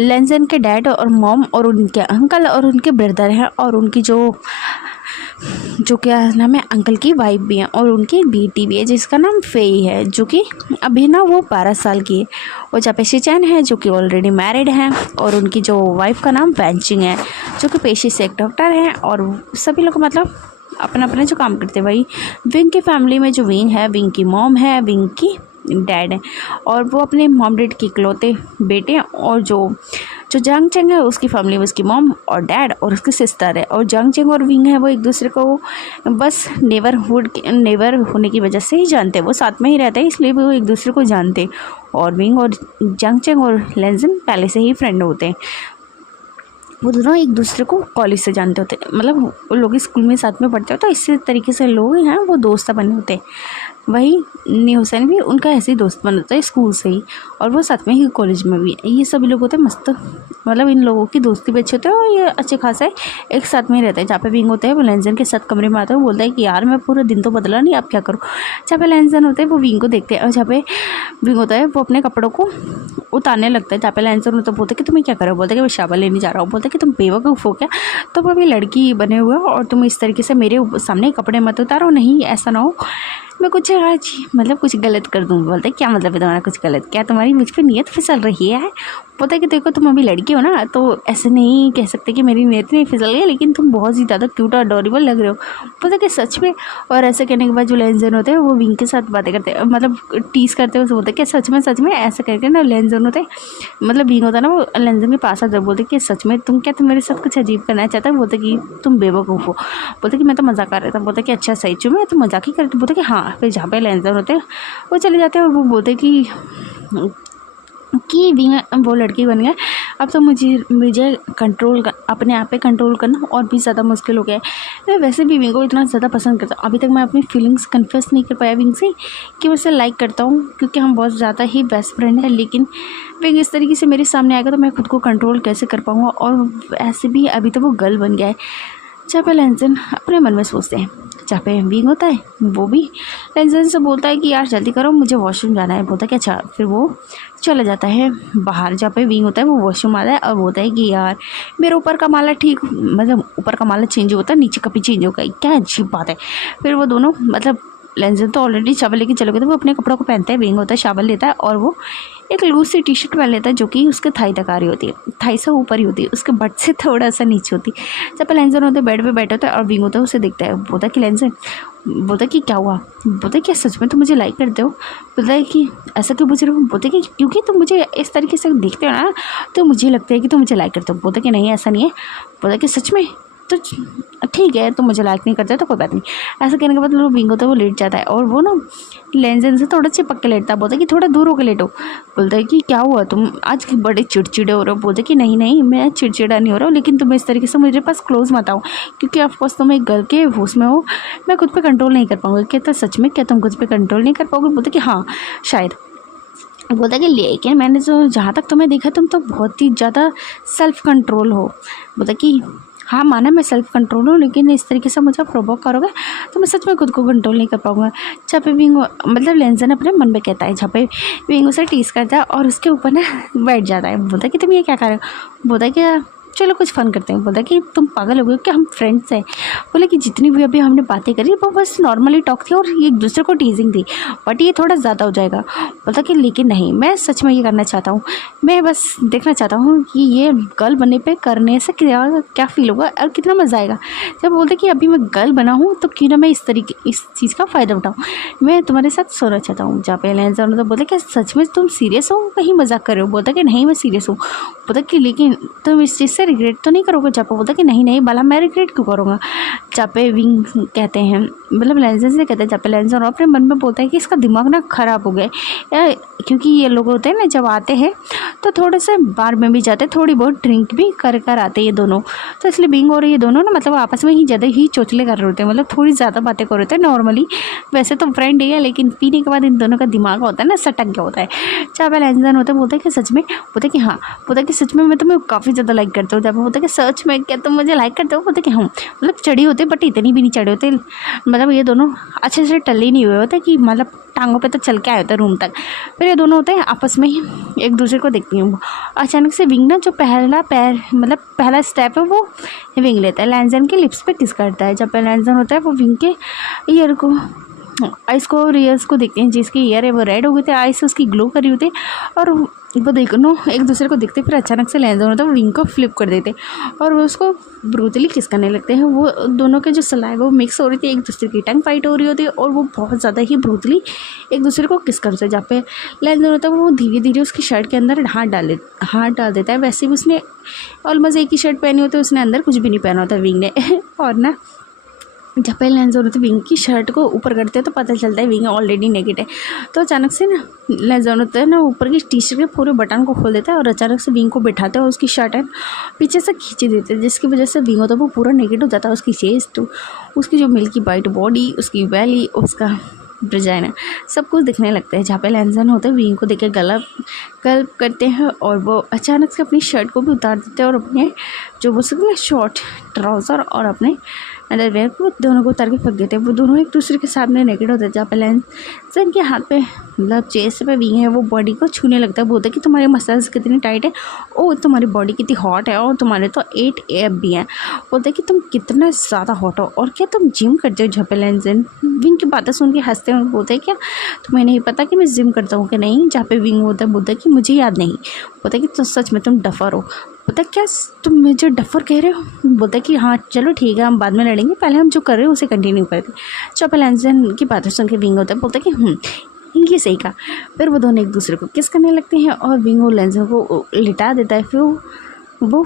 लेंजन के डैड और मॉम और उनके अंकल और उनके ब्रदर हैं और उनकी जो क्या नाम है अंकल की वाइफ भी है और उनकी बेटी भी है जिसका नाम फेई है, जो कि अभी ना वो 12 साल की है। और जहाँ पे शिचैन है जो कि ऑलरेडी मैरिड है और उनकी जो वाइफ का नाम वैंचिंग है जो कि पेशे से एक डॉक्टर है। और सभी लोग मतलब अपना अपना जो काम करते हैं भाई। विंग की फैमिली में जो विंग है, विंग की मॉम है, विंग की डैड है और वो अपने मॉम डैड के इकलौते बेटे हैं। और जो जंग चेंग है उसकी फैमिली में उसकी मॉम और डैड और उसकी सिस्टर है। और जंग चेंग और विंग है वो एक दूसरे को बस नेवर होने की वजह से ही जानते हैं, वो साथ में ही रहते हैं इसलिए वो एक दूसरे को जानते हैं। और विंग और जंग चेंग और लेंजन पहले से ही फ्रेंड होते हैं, वो दोनों एक दूसरे को कॉलेज से जानते होते हैं, मतलब वो लोग स्कूल में साथ में पढ़ते हो तो इसी तरीके से लोग हैं वो दोस्त बने होते हैं। वही नी हुसैन भी उनका ऐसे ही दोस्त बन होता है स्कूल से ही और वो साथ में ही कॉलेज में भी। ये सभी लोग होते हैं मस्त, मतलब इन लोगों की दोस्ती भी अच्छी होती है और ये अच्छे खासा एक साथ में ही रहते हैं। जहाँ पे विंग होता है वो लेंजन के साथ कमरे में आता है, वो बोलता है कि यार मैं पूरा दिन तो बदला नहीं, आप क्या करूँ। जहाँ पे लेंजन होते हैं वो विंग को देखते हैं और जहाँ पे विंग होता है वो अपने कपड़ों को उतारने लगता है। जहाँ पे लेंजन होता है बोलते कि तुम्हें क्या करो, बोलते कि मैं शाबा लेने जा रहा हूँ। बोलते कि तुम बेवकूफ़ हो क्या, तुम अभी लड़की बने हुए हो और तुम इस तरीके से मेरे सामने कपड़े मत उतारो, नहीं ऐसा ना हो मैं कुछ आज मतलब कुछ गलत कर दूँ। बोलते क्या मतलब है तुम्हारा कुछ गलत, क्या तुम्हारी मुझ पर नीयत फिसल रही है। बोलता है कि देखो तुम अभी लड़की हो ना तो ऐसे नहीं कह सकते कि मेरी नीयत नहीं फिसल गई, लेकिन तुम बहुत ही ज़्यादा क्यूट और अडोरेबल लग रहे हो। बोलता है कि सच में। और ऐसे कहने के बाद जो लेंजन होते हैं वो विंग के साथ बातें करते हैं, मतलब टीज़ करते हैं उसे। बोलते हैं कि सच में ऐसा करके ना लेंजन होते मतलब विंग होता है ना वो लेंजन के पास आता है। बोलते कि सच में तुम क्या मेरे साथ कुछ अजीब करना चाहता है। बोलते कि तुम बेवकूफ़ हो। बोलते कि मैं तो मजाक कर रहा था। बोलते कि अच्छा सही चुम मैं तो मजाक ही करती। बोलते कि हाँ। फिर जहाँ पे लेंजन होते हैं वो चले जाते हैं और वो बोलते कि विंग वो लड़की बन गया, अब तो मुझे कंट्रोल अपने आप पे कंट्रोल करना और भी ज़्यादा मुश्किल हो गया है। मैं वैसे भी विंग को इतना ज़्यादा पसंद करता हूँ, अभी तक मैं अपनी फीलिंग्स कन्फेस नहीं कर पाया विंग से कि मैं उसे लाइक करता हूँ, क्योंकि हम बहुत ज़्यादा ही बेस्ट फ्रेंड है। लेकिन विंग इस तरीके से मेरे सामने आएगा तो मैं खुद को कंट्रोल कैसे कर पाऊँगा। और ऐसे भी अभी तो वो गर्ल बन गया है, जहाँ पे लेंजन अपने मन में सोचते हैं, जहाँ पे विंग होता है वो भी लेंजन से बोलता है कि यार जल्दी करो मुझे वॉशरूम जाना है। बोलता है कि अच्छा। फिर वो चला जाता है बाहर, जहाँ पे विंग होता है वो वॉशरूम आता है और बोलता है कि यार मेरे ऊपर का माला ठीक, मतलब ऊपर का माला चेंज होता है, नीचे का भी चेंज होगा, क्या अजीब बात है। फिर वो दोनों, मतलब लेंजन तो ऑलरेडी शावल लेके चले गए थे, वो अपने कपड़ों को पहनते हैं, विंग होता है शावल लेता है और वो एक लूज सी टी शर्ट पहन लेता है जो कि उसके थाई तक आ रही होती है, थाई से ऊपर ही होती है, उसके बट से थोड़ा सा नीचे होती है। जब लेंजन होते बेड पे बैठे होते हैं और विंग होता है उसे देखता है, बोलता है कि लेंजन, बोलता है कि क्या हुआ। बोलता है कि सच में तुम मुझे लाइक करते हो। बोलता है कि ऐसा क्यों पूछ रहे हो। बोलते हैं कि क्योंकि तुम मुझे इस तरीके से देखते हो ना तो मुझे लगता है कि तुम मुझे लाइक करते हो। बोलता है कि नहीं ऐसा नहीं है। बोलता है कि सच में, तो ठीक है तुम मुझे लाइक नहीं करते तो कोई बात नहीं। ऐसा कहने के बाद वो विंग होता है वो लेट जाता है और वो ना लेंजन से थोड़ा चिपक के लेटता है। बोलता है कि थोड़ा दूर होकर लेटो। बोलता है कि क्या हुआ तुम आज बड़े चिड़चिड़े हो रहे हो। बोलते कि नहीं नहीं मैं चिड़चिड़ा नहीं हो रहा हूँ, लेकिन तुम इस तरीके से मेरे पास क्लोज मत आओ क्योंकि ऑफकोर्स तुम एक गर्ल के होश में हो, मैं खुद पे कंट्रोल नहीं कर पाऊँगी। कहता सच में क्या तुम खुद पे कंट्रोल नहीं कर पाओगे। बोलते कि हाँ शायद। बोलता कि लेकिन मैंने जो जहाँ तक तुम्हें देखा तुम तो बहुत ही ज़्यादा सेल्फ कंट्रोल हो। बोलता कि हाँ माना मैं सेल्फ कंट्रोल हूँ, लेकिन इस तरीके से मुझे प्रोवोक करोगे तो मैं सच में खुद को कंट्रोल नहीं कर पाऊंगा। जहाँ पे विंग, मतलब लेंजन अपने मन में कहता है, जहाँ पे विंग उसे टीस करता है और उसके ऊपर ना बैठ जाता है। बोलता कि तुम ये क्या कर रहे हो। बोलता कि चलो कुछ फ़न करते हैं। बोलता कि तुम पागल हो गए क्या, हम फ्रेंड्स हैं। बोले कि जितनी भी अभी हमने बातें करी वो बस नॉर्मली टॉक थी और एक दूसरे को टीजिंग थी, बट ये थोड़ा ज़्यादा हो जाएगा। बोलता कि लेकिन नहीं मैं सच में ये करना चाहता हूँ, मैं बस देखना चाहता हूँ कि ये गर्ल बनने पे करने से क्या फ़ील होगा और कितना मज़ा आएगा। जब बोलते कि अभी मैं गर्ल बना हूँ तो क्यों ना मैं इस चीज़ का फ़ायदा उठाऊँ, मैं तुम्हारे साथ सोना चाहता हूँ। जहाँ पे लेंजन तो बोलते कि सच में तुम सीरियस हो कहीं मजाक कर रहे हो। बोलता कि नहीं मैं सीरियस हूँ। बोलता कि लेकिन तुम इस चीज़ से रिग्रेट तो नहीं करोगे। जहाँ पे बोलता कि नहीं नहीं भला मैं रिग्रेट क्यों करूँगा। जहाँ पे विंग कहते हैं, मतलब लेंजन से कहते हैं, जहाँ पे लेंजन अपने मन में बोलता है कि इसका दिमाग ना ख़राब हो गया, क्योंकि ये लोग होते हैं ना जब आते हैं तो थोड़े से बार में भी जाते हैं, थोड़ी बहुत ड्रिंक भी कर आते हैं ये दोनों, तो इसलिए विंग और ये दोनों ना मतलब आपस में ही ज़्यादा ही चोचले कर रहे होते हैं, मतलब थोड़ी ज़्यादा बातें कर रहे होते हैं नॉर्मली। वैसे तो फ्रेंड ही है लेकिन पीने के बाद इन दोनों का दिमाग होता है ना सटक गया होता है। जहाँ पे लेंजन होता है बोलता है कि सच में। बोलता है कि हाँ। बोलता है कि सच में मैं तुम्हें काफ़ी ज़्यादा लाइक करता हूँ। जब बोलता है कि सच में क्या तुम मुझे लाइक करते हो। बोलते कि हाँ, मतलब चढ़ी होते बट इतनी भी नहीं चढ़े होते, मतलब ये दोनों अच्छे से टल्ले नहीं हुए होते कि मतलब टांगों पे तो चल के आए होते रूम तक। फिर ये दोनों होते हैं आपस में ही एक दूसरे को देखती हूँ। अचानक से विंग ना जो पहला पैर, मतलब पहला स्टेप है वो विंग लेता है, लेंजन के लिप्स पे किस करता है। जब लेंजन होता है वो विंग के ईयर को, आइस को और ईयर्स को देखते हैं, जिसकी ईयर है वो रेड हो गई थी, आइस उसकी ग्लो करी हुई थी और वो देखो एक दूसरे को देखते। फिर अचानक से लेंजन होता है वो विंग को फ्लिप कर देते और वो उसको ब्रूटली किस करने लगते हैं। वो दोनों के जो सलाइवा वो मिक्स हो रही थी, एक दूसरे की टंग फाइट हो रही होती है और वो बहुत ज़्यादा ही ब्रूटली एक दूसरे को किस करते हैं। जहाँ पे लेंजन होता है वो धीरे धीरे उसकी शर्ट के अंदर हाथ डाल देता है। वैसे भी उसने ऑलमोस्ट एक ही शर्ट पहनी होती है, उसने अंदर कुछ भी नहीं पहना होता विंग ने और ना जब पहले लेंजन होते विंग की शर्ट को ऊपर करते हैं तो पता चलता है विंग ऑलरेडी नेकेड है। तो अचानक से ना लेंजन होता है ना ऊपर की टी शर्ट के पूरे बटन को खोल देता है और अचानक से विंग को बिठाते हैं और उसकी शर्ट है पीछे से खींच देते हैं, जिसकी वजह से विंग होता है वो पूरा नेकेड हो जाता है। उसकी चेस्ट, उसकी जो मिल्की वाइट बॉडी, उसकी वैली, उसका ब्रजाइना सब कुछ दिखने लगता है। जहाँ पे लेंजन होते हैं विंग को देख के गल्प करते हैं और वो अचानक से अपनी शर्ट को भी उतार देते हैं और अपने जो वो सकते हैं शॉर्ट ट्राउज़र और अपने अंडरवेयर को दोनों को उतार के फेंक देते हैं। वो दोनों एक दूसरे के सामने नेकेड होते हैं। जहाँ पे लेंजन के हाथ पे, मतलब चेस्ट पे विंग है, वो बॉडी को छूने लगता है। बोलता है कि तुम्हारे मसल्स कितनी टाइट है, ओ तुम्हारी बॉडी कितनी हॉट है और तुम्हारे तो 8 एब भी हैं। बोलते हैं कि तुम कितना ज़्यादा हॉट हो और क्या तुम जिम करते हो। जहाँ पे लेंजन विंग की बातें सुन के हंसते हैं और बोलते हैं क्या तुम्हें नहीं पता कि मैं जिम करता हूँ कि नहीं। जहाँ पे विंग होता है बोलता है कि मुझे याद नहीं। बोलता है कि तो सच में तुम डफर हो। बोलता है क्या तुम मुझे डफर कह रहे हो। बोलता है कि हाँ चलो ठीक है हम बाद में लड़ेंगे, पहले हम जो कर रहे हैं उसे कंटिन्यू करते। जहाँ पे लेंजन की बातें सुन के विंग होता है बोलता है कि ये सही कहा। फिर वो दोनों एक दूसरे को किस करने लगते हैं और विंग और लेंजन को लिटा देता है। फिर वो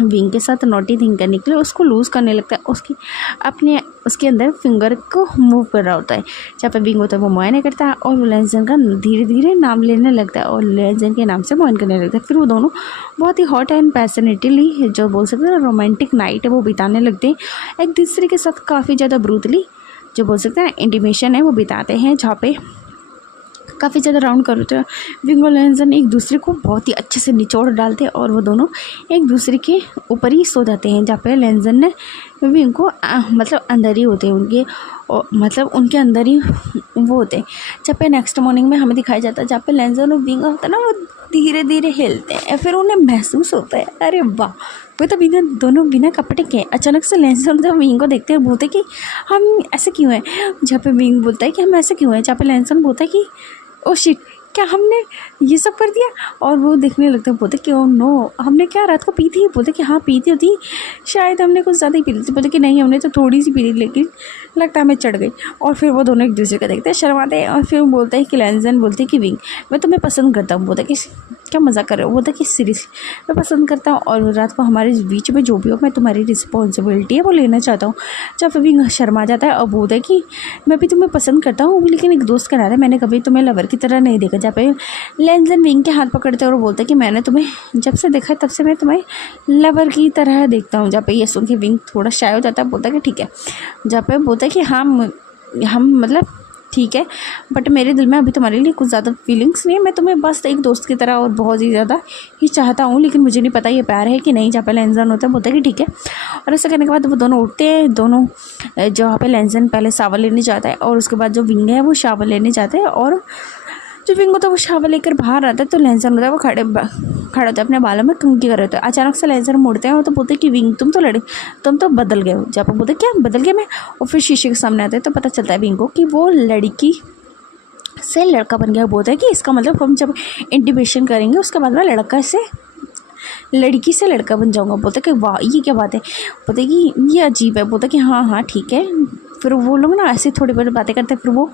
विंग के साथ नोटी थिंग करने के लिए उसको लूज़ करने लगता है, उसके अंदर फिंगर को मूव कर रहा होता है। जहाँ पे विंग होता है वो मुआयना करता है और वो लेंजन का धीरे धीरे नाम लेने लगता है और लेंजन के नाम से मुआयना करने लगता है। फिर वो दोनों बहुत ही हॉट एंड पैशनेटली, जो बोल सकते हैं रोमांटिक नाइट है, वो बिताने लगते हैं एक दूसरे के साथ। काफ़ी ज़्यादा ब्रूटली, जो बोल सकते हैं इंटीमेशन है, वो बिताते हैं। जहाँ पे काफ़ी ज़्यादा राउंड कर होते हैं। विंग और लेंजन एक दूसरे को बहुत ही अच्छे से निचोड़ डालते हैं और वो दोनों एक दूसरे के ऊपर ही सो जाते हैं। जहाँ पे लेंजन ने विंग को मतलब अंदर ही होते हैं उनके, और मतलब उनके अंदर ही वो होते हैं। जहाँ पे नेक्स्ट मॉर्निंग में हमें दिखाया जाता है जहाँ पे लेंजन और विंग होता है ना, वो धीरे धीरे हिलते हैं, फिर उन्हें महसूस होता है अरे वाह, वो तो दोनों बिना कपड़े के। अचानक से लेंजन जब विंग को देखते हैं बोलते कि हम ऐसे क्यों हैं। जहाँ पे विंग बोलता है कि हम ऐसे क्यों हैं, जहाँ पे लेंजन बोलता है कि ओ शिट, क्या हमने ये सब कर दिया। और वो देखने लगते हैं, बोलते कि ओ नो, हमने क्या रात को पी थी। बोलते कि हाँ पी थी, शायद हमने कुछ ज़्यादा ही पी ली थी। बोलते कि नहीं, हमने तो थोड़ी सी पी ली, लेकिन लगता है हमें चढ़ गई। और फिर वो दोनों एक दूसरे को देखते हैं, शर्माते हैं, और फिर बोलते हैं कि लेंजन बोलते हैं कि विंग मैं तुम्हें पसंद करता हूँ। बोलता कि क्या मज़ाक कर रहे हो। बोलता कि सीरियसली मैं पसंद करता हूँ, और रात को हमारे बीच में जो भी हो मैं तुम्हारी रिस्पॉन्सिबिलिटी है वो लेना चाहता हूँ। जब विंग शर्मा जाता है और बोलता है कि मैं भी तुम्हें पसंद करता हूँ, लेकिन एक दोस्त का नाता, मैंने कभी तुम्हें लवर की तरह नहीं देखा। जहाँ पे लेंजन विंग के हाथ पकड़ते हैं और बोलते हैं कि मैंने तुम्हें जब से देखा तब से मैं तुम्हें लवर की तरह देखता हूँ। जहाँ पे ये सुन के विंग थोड़ा शाय हो जाता है, बोलता है कि ठीक है। जहाँ पे बोलता है कि हाँ हम मतलब ठीक है, बट मेरे दिल में अभी तुम्हारे लिए कुछ ज़्यादा फीलिंग्स नहीं है, मैं तुम्हें बस एक दोस्त की तरह और बहुत ही ज़्यादा ही चाहता हूँ, लेकिन मुझे नहीं पता ये प्यार है कि नहीं। जहाँ पे लेंजन होता है बोलता है कि ठीक है। और ऐसा करने के बाद वो दोनों उठते हैं, दोनों जहाँ पे लेंजन पहले शावर लेने जाता है और उसके बाद जो विंग है वो शावर लेने जाते हैं। और जो विंग होता है वो शावर लेकर बाहर आता है, तो लेंजन होता है वो खड़े होता है, अपने बालों में कंघी कर रहे होते हैं। अचानक से लेंजन मुड़ते हैं और तो बोलते हैं कि विंग तुम तो बदल गए हो। जब बोलते क्या बदल गया मैं। और फिर शीशे के सामने आते हैं तो पता चलता है विंग को कि वो लड़की से लड़का बन गया। बोलता है कि इसका मतलब हम जब इंटीमेशन करेंगे उसके बाद में लड़की से लड़का बन जाऊंगा। बोलता कि वाह ये क्या बात है। बोलता कि ये अजीब है। बोलता कि हाँ ठीक है। फिर वो लोग ना ऐसे थोड़ी बहुत बातें करते हैं। फिर वो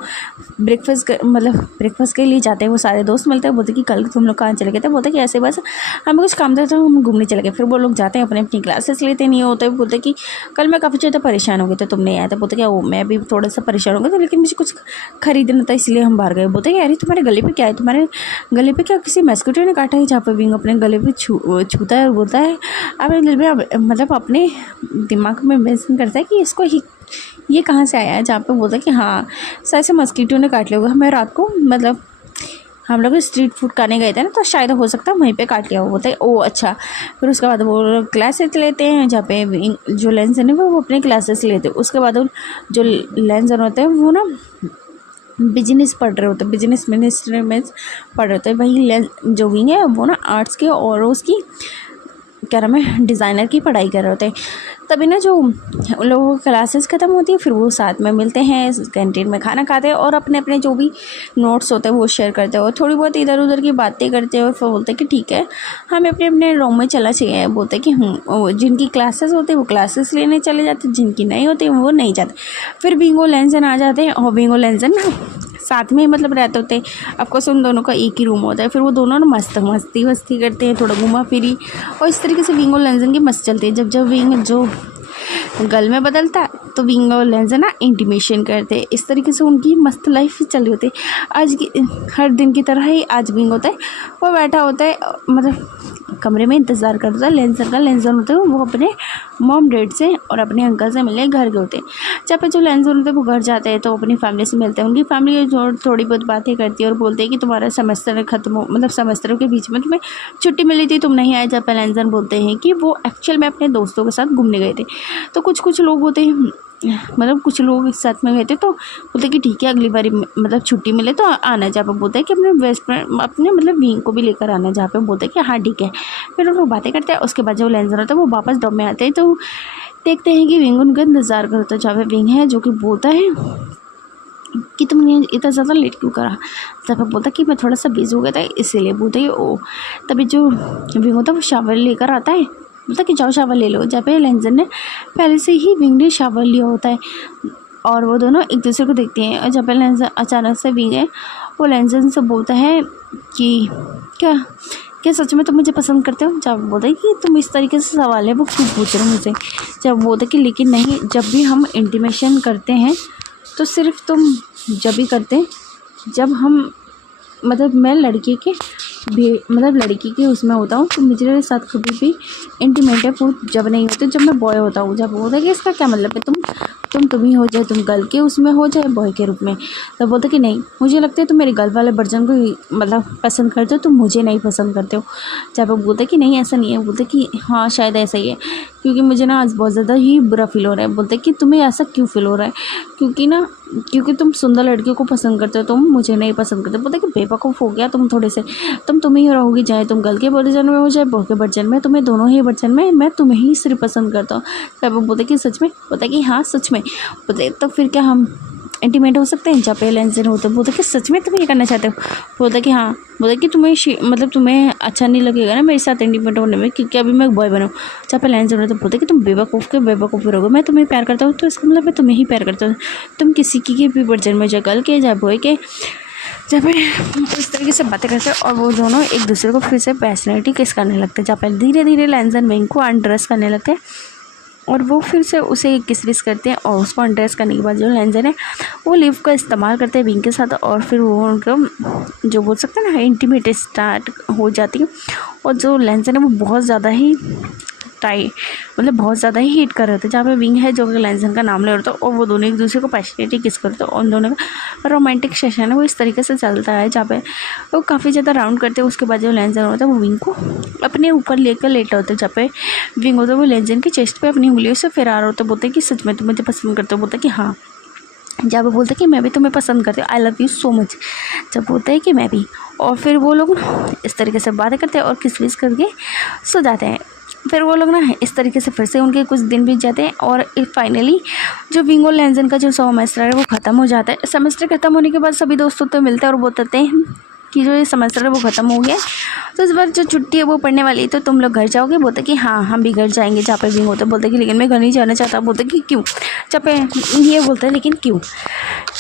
ब्रेकफास्ट के लिए जाते हैं, वो सारे दोस्त मिलते हैं। बोलते कि कल तुम लोग कहाँ चले गए थे। बोलते कि ऐसे बस हमें कुछ काम था तो हम घूमने चले गए। फिर वो लोग जाते हैं, अपनी अपनी क्लासेस लेते नहीं होते। बोलते कि कल मैं काफ़ी ज़्यादा परेशान हो गए थे, तुम नहीं आया था। बोलते कि मैं भी थोड़ा सा परेशान हो गया था, लेकिन मुझे कुछ खरीदना था इसलिए हम बाहर गए। बोलते कि अरे तुम्हारे गले पे क्या है, तुम्हारे गले पे क्या किसी मस्किटो ने काटा है। जहाँ पर विंग अपने गले पे छूता है और बोलता है अपने दिल में मतलब अपने दिमाग में मेंशन करता है कि इसको ये कहाँ से आया है। जहाँ पे बोलता है कि हाँ शायद से मस्कीटो ने काट लिया होगा, हमें रात को मतलब हम लोग स्ट्रीट फूड खाने गए थे ना, तो शायद हो सकता है वहीं पे काट लिया हो। बोलता है ओ अच्छा। फिर उसके बाद वो क्लासेस लेते हैं, जहाँ पे जो लेंजन है वो अपने क्लासेस लेते हैं। उसके बाद जो लेंजन होते हैं वो ना बिजनेस पढ़ रहे होते हैं, बिजनेस मैनेजमेंट पढ़ रहे होते हैं। वही जो विंग है वो ना आर्ट्स के और उसकी क्या नाम है डिज़ाइनर की पढ़ाई कर रहे होते हैं। तभी ना जो उन लोगों की क्लासेस ख़त्म होती है, फिर वो साथ में मिलते हैं, कैंटीन में खाना खाते हैं और अपने अपने जो भी नोट्स होते हैं वो शेयर करते हैं और थोड़ी बहुत इधर उधर की बातें करते हैं। और फिर बोलते हैं कि ठीक है हमें अपने अपने रूम में चला चाहिए। बोलते हैं कि जिनकी क्लासेस होते हैं वो क्लासेस लेने चले जाते हैं, जिनकी नहीं होती वो नहीं जाते। फिर विंग और लेंजन आ जाते हैं और विंग और लेंजन ना साथ में मतलब रहते होते हैं। ऑफकोर्स उन दोनों का एक ही रूम होता है। फिर वो दोनों ना मस्ती करते हैं, थोड़ा घुमा फिरी, और इस तरीके से विंग और लेंजन की मस्त चलती है। जब विंग जो गल में बदलता है तो विंग और लेंजन ना इंटीमेशन करते हैं। इस तरीके से उनकी मस्त लाइफ चल रही होती है। आज की हर दिन की तरह ही आज विंग होता है वो बैठा होता है, मतलब कमरे में इंतज़ार करता है लेंजन का। लेंजन होते हैं वो अपने मॉम डैड से और अपने अंकल से मिलने घर गए होते हैं। जब पे जो लेंजन होते हैं वो घर जाते हैं तो अपनी फैमिली से मिलते हैं। उनकी फैमिली जो थोड़ी बहुत बातें करती है और बोलते हैं कि तुम्हारा सेमेस्टर खत्म हो, मतलब सेमेस्टरों के बीच में तुम्हें छुट्टी मिली थी, तुम नहीं आए। जब पे लेंजन बोलते हैं कि वो एक्चुअल में अपने दोस्तों के साथ घूमने गए थे। तो कुछ लोग होते हैं, मतलब कुछ लोग एक साथ में गए थे, तो बोलते कि ठीक है अगली बार मतलब छुट्टी मिले तो आना। जहाँ पे बोलता है कि अपने बेस्ट फ्रेंड अपने मतलब विंग को भी लेकर आना। जहाँ पे बोलते हैं कि हाँ ठीक है। फिर वो लोग बातें करते हैं। उसके बाद जो लेंजन होता है वो वापस डॉम में आते हैं तो देखते हैं कि विंग उनका इंतज़ार करता है। जहाँ पे विंग है जो कि बोलता है कि तुमने इतना ज़्यादा लेट क्यों करा। तब बोलता कि मैं थोड़ा सा बिजी हो गया था इसीलिए। बोलते ओ तभी जो विंग होता है वो शावर लेकर आता है। बोलता कि जाओ शावर ले लो। जहाँ पे लेंजन ने पहले से ही विंग ने शावर लिया होता है और वो दोनों एक दूसरे को देखते हैं। और जहाँ पे लेंजन अचानक से विंग है वो लेंजन से बोलता है कि क्या सच में तुम मुझे पसंद करते हो। जब बोलते हैं कि तुम इस तरीके से सवाल है वो क्यों पूछ रहे हो मुझसे। जब बोलते कि लेकिन नहीं, जब भी हम इंटीमेशन करते हैं तो सिर्फ तुम जब भी करते हैं जब हम मतलब मैं लड़की के उसमें होता हूँ, तो मेरे साथ कभी भी इंटीमेट है वो जब नहीं होते जब मैं बॉय होता हूँ। जब बोलता है कि इसका क्या मतलब है, तुम तुम ही हो, चाहे तुम गर्ल के उसमें हो चाहे बॉय के रूप में। तो बोलते कि नहीं, मुझे लगता है तुम मेरे गर्ल वाले वर्जन को ही मतलब पसंद करते हो, तुम मुझे नहीं पसंद करते हो। जब वो बोलते कि नहीं ऐसा नहीं है, बोलते कि हाँ शायद ऐसा ही है, क्योंकि मुझे ना आज बहुत ज़्यादा ही बुरा फील हो रहा है। बोलते कि तुम्हें ऐसा क्यों फील हो रहा है, क्योंकि तुम सुंदर लड़कियों को पसंद करते हो, तुम मुझे नहीं पसंद करते। बोलते कि बेवकूफ़ हो गया तुम थोड़े से, तुम ही रहोगी, चाहे तुम गर्ल के वर्जन में हो चाहे बॉय के वर्जन में, तुम्हें दोनों ही वर्जन में मैं तुम्हें ही सिर्फ पसंद करता हूँ। तब वो बोलते कि सच में, बोलता कि हाँ सच में। बोलते तो फिर क्या हम इंटीमेट हो सकते हैं, जहाँ पे लेंसन होते। बोलते कि सच में तुम ये करना चाहते हो। बोलता कि हाँ। बोलता कि मतलब तुम्हें अच्छा नहीं लगेगा ना मेरे साथ इंटीमेट होने में, क्योंकि अभी मैं बॉय बनाऊँ जहाँ पे लेंसन होते। बोलते कि तुम बेवकूफ़ रहोगे, मैं तुम्हें प्यार करता हूँ तो इसका मतलब मैं तुम्हें ही प्यार करता हूँ। तुम किसी की भी वर्जन में, चाहे गर्ल के चाहे बॉय के, जब इस तरीके से बातें करते हैं और वो दोनों एक दूसरे को फिर से पैशनेटली किस करने लगते हैं, जहाँ पर धीरे धीरे लेंसन विंग को अनड्रेस करने लगते हैं और वो फिर से उसे किस विस करते हैं। और उसको अनड्रेस करने के बाद जो लेंसन है वो लिफ्ट का इस्तेमाल करते हैं विंग के साथ, और फिर वो उनको जो बोल सकते हैं ना इंटीमेट स्टार्ट हो जाती है। और जो लेंसन है वो बहुत ज़्यादा ही मतलब बहुत ज़्यादा ही हिट कर रहे थे, जहाँ पे विंग है जो लेंसन का नाम ले रहा था, और वो दोनों एक दूसरे को पैशनेटली किस करते हैं। और उन दोनों का रोमांटिक सेशन है वो इस तरीके से चलता है, जहाँ पे वो काफ़ी ज़्यादा राउंड करते हैं। उसके बाद जो लेंसन होता है वो विंग को अपने ऊपर लेकर लेटा होता है, जहाँ पे विंग होता है वो लेंसन की चेस्ट पे अपनी उंगलियों से फिरा रहा होता है। बोलते हैं कि सच में तुम मुझे पसंद करते हो। बोलते हैं कि हाँ। जब वो बोलते हैं कि मैं भी तुम्हें पसंद करती हूँ, I love you so much. जब बोलते हैं कि मैं भी, और फिर वो लोग इस तरीके से बातें करते हैं और किस विस करके सो जाते हैं। फिर वो लोग ना इस तरीके से फिर से उनके कुछ दिन बीत जाते हैं और फाइनली जो विंग और लेंसन का जो सेमेस्टर है वो ख़त्म हो जाता है। सेमेस्टर ख़त्म होने के बाद सभी दोस्तों तो मिलते हैं और बोलते हैं कि जो ये सेमेस्टर है वो ख़त्म हो गया है, तो इस बार जो छुट्टी है वो पड़ने वाली है, तो तुम लोग घर जाओगे। बोलते कि हाँ हम भी घर जाएंगे, जहाँ पे विंग होता है। बोलते कि लेकिन मैं घर नहीं जाना चाहता। बोलते कि क्यों। जहाँ पे ये बोलता है लेकिन क्यों।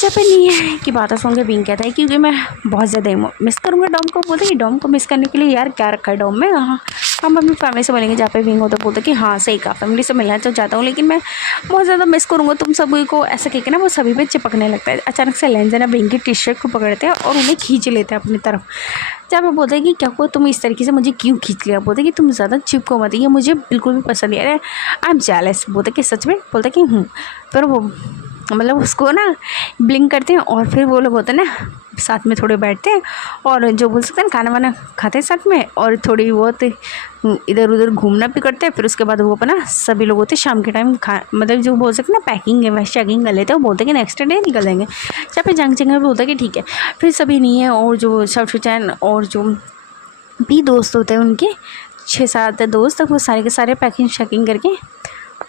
जब पे नहीं है कि बात सुन के विंग कहता है क्योंकि मैं बहुत ज़्यादा मिस करूँगा डॉम को। बोलते कि डॉम को मिस करने के लिए यार क्या रखा है डॉम में, हाँ हम अपनी फैमिली से मिलेंगे। जहाँ पे विंग होता है बोलते कि हाँ सही कहा, फैमिली से मिलना तो चाहता हूँ लेकिन मैं बहुत ज़्यादा मिस करूँगा तुम सभी को। ऐसा कहकर ना वो सभी पे चिपकने लगता है। अचानक से लेंसन विंग की टी शर्ट को पकड़ते हैं और उन्हें खींच लेते हैं अपनी तरफ। जब वो बोलते हैं कि क्या को तुम इस तरीके से मुझे क्यों खींच लिया। बोलते कि तुम ज़्यादा चिपको मत, ये मुझे बिल्कुल भी पसंद नहीं आ रहा है, आई एम जेलस। बोलते कि सच में। बोलते कि फिर वो मतलब उसको ना ब्लिंक करते हैं और फिर वो लोग होते हैं ना साथ में थोड़े बैठते हैं और जो बोल सकते हैं खाना वाना खाते हैं साथ में और थोड़ी बहुत इधर उधर घूमना भी करते हैं। फिर उसके बाद वो अपना सभी लोग होते हैं शाम के टाइम मतलब जो बोल सकते हैं ना पैकिंग है वैसे चेकिंग कर लेते हैं। वो बोलते हैं कि नेक्स्ट डे निकल जाएंगे। जब पे जंग चेंगे बोलता है कि ठीक है। फिर सभी नहीं है और जो शवशुचैन और जो भी दोस्त होते हैं उनके 6-7 दोस्त, वो सारे के सारे पैकिंग शैकिंग करके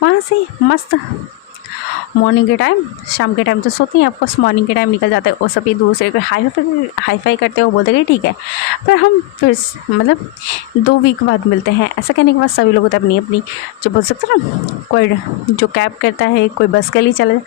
वहाँ से मस्त मॉर्निंग के टाइम, शाम के टाइम तो सोती हैं ऑफकोर्स, मॉर्निंग के टाइम निकल जाते हैं और सभी दूसरे को हाई फाई करते हैं। वो बोलते हैं कि ठीक है। फिर हम फिर मतलब 2 वीक बाद मिलते हैं। ऐसा कहने के बाद सभी लोग होते हैं अपनी अपनी जो बोल सकते हैं ना, कोई जो कैब करता है, कोई बस के लिए चले